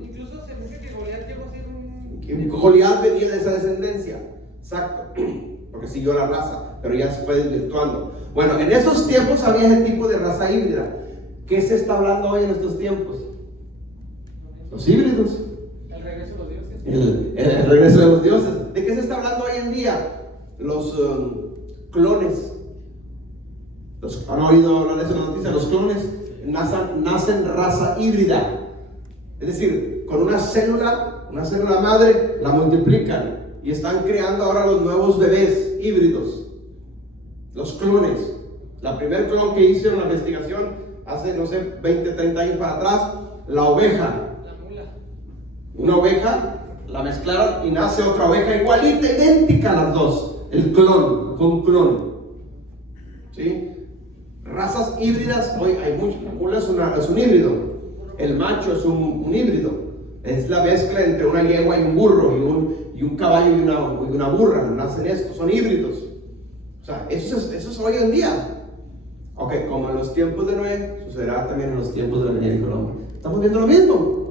Incluso se dice que Goliat llegó a ser un... Goliat venía de esa descendencia. Exacto. Porque siguió la raza, pero ya se fue desvirtuando. Bueno, en esos tiempos había ese tipo de raza híbrida. ¿Qué se está hablando hoy en estos tiempos? Los híbridos. El regreso de los dioses. El regreso de los dioses. ¿De qué se está hablando hoy en día? Los clones. ¿Han oído hablar de esa noticia? Los clones nacen raza híbrida. Es decir, con una célula madre, la multiplican y están creando ahora los nuevos bebés híbridos. Los clones. La primer clon que hicieron la investigación hace, 20, 30 años para atrás, la oveja. La mula. Una oveja, la mezclaron y nace otra oveja igualita, idéntica a las dos. El clon, fue un clon. ¿Sí? Razas híbridas, hoy hay muchas. La mula es un híbrido. El macho es un híbrido. Es la mezcla entre una yegua y un burro y y un caballo y una burra, no nacen estos, son híbridos. O sea, eso es hoy en día. Ok, como en los tiempos de Noé, sucederá también en los tiempos de la venida del Hijo del Hombre. Estamos viendo lo mismo.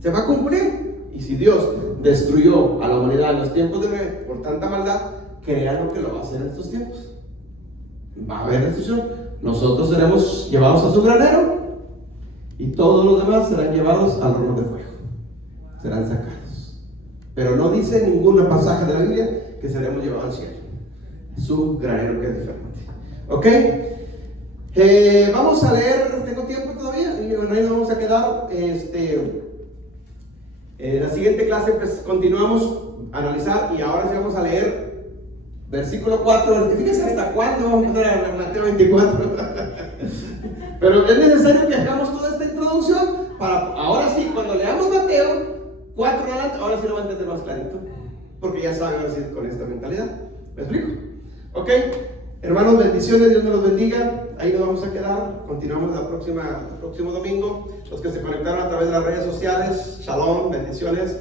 Se va a cumplir. Y si Dios destruyó a la humanidad en los tiempos de Noé por tanta maldad, créanlo que lo va a hacer en estos tiempos. Va a haber destrucción. Nosotros seremos llevados a su granero y todos los demás serán llevados al horno de fuego. Serán sacados. Pero no dice ningún pasaje de la Biblia que seremos llevados al cielo. Su granero que es diferente. ¿Ok? Vamos a leer, tengo tiempo todavía, y bueno, ahí nos vamos a quedar. En la siguiente clase pues continuamos a analizar y ahora sí vamos a leer versículo 4. Fíjense hasta cuándo vamos a hacer a Mateo 24. Pero es necesario que hagamos toda esta introducción para ahora sí, cuando leamos Mateo 4 adelante, ahora sí lo van a entender más clarito, porque ya saben ahora sí con esta mentalidad. ¿Me explico? Ok, hermanos, bendiciones, Dios me los bendiga. Ahí nos vamos a quedar. Continuamos el próximo domingo. Los que se conectaron a través de las redes sociales, shalom, bendiciones.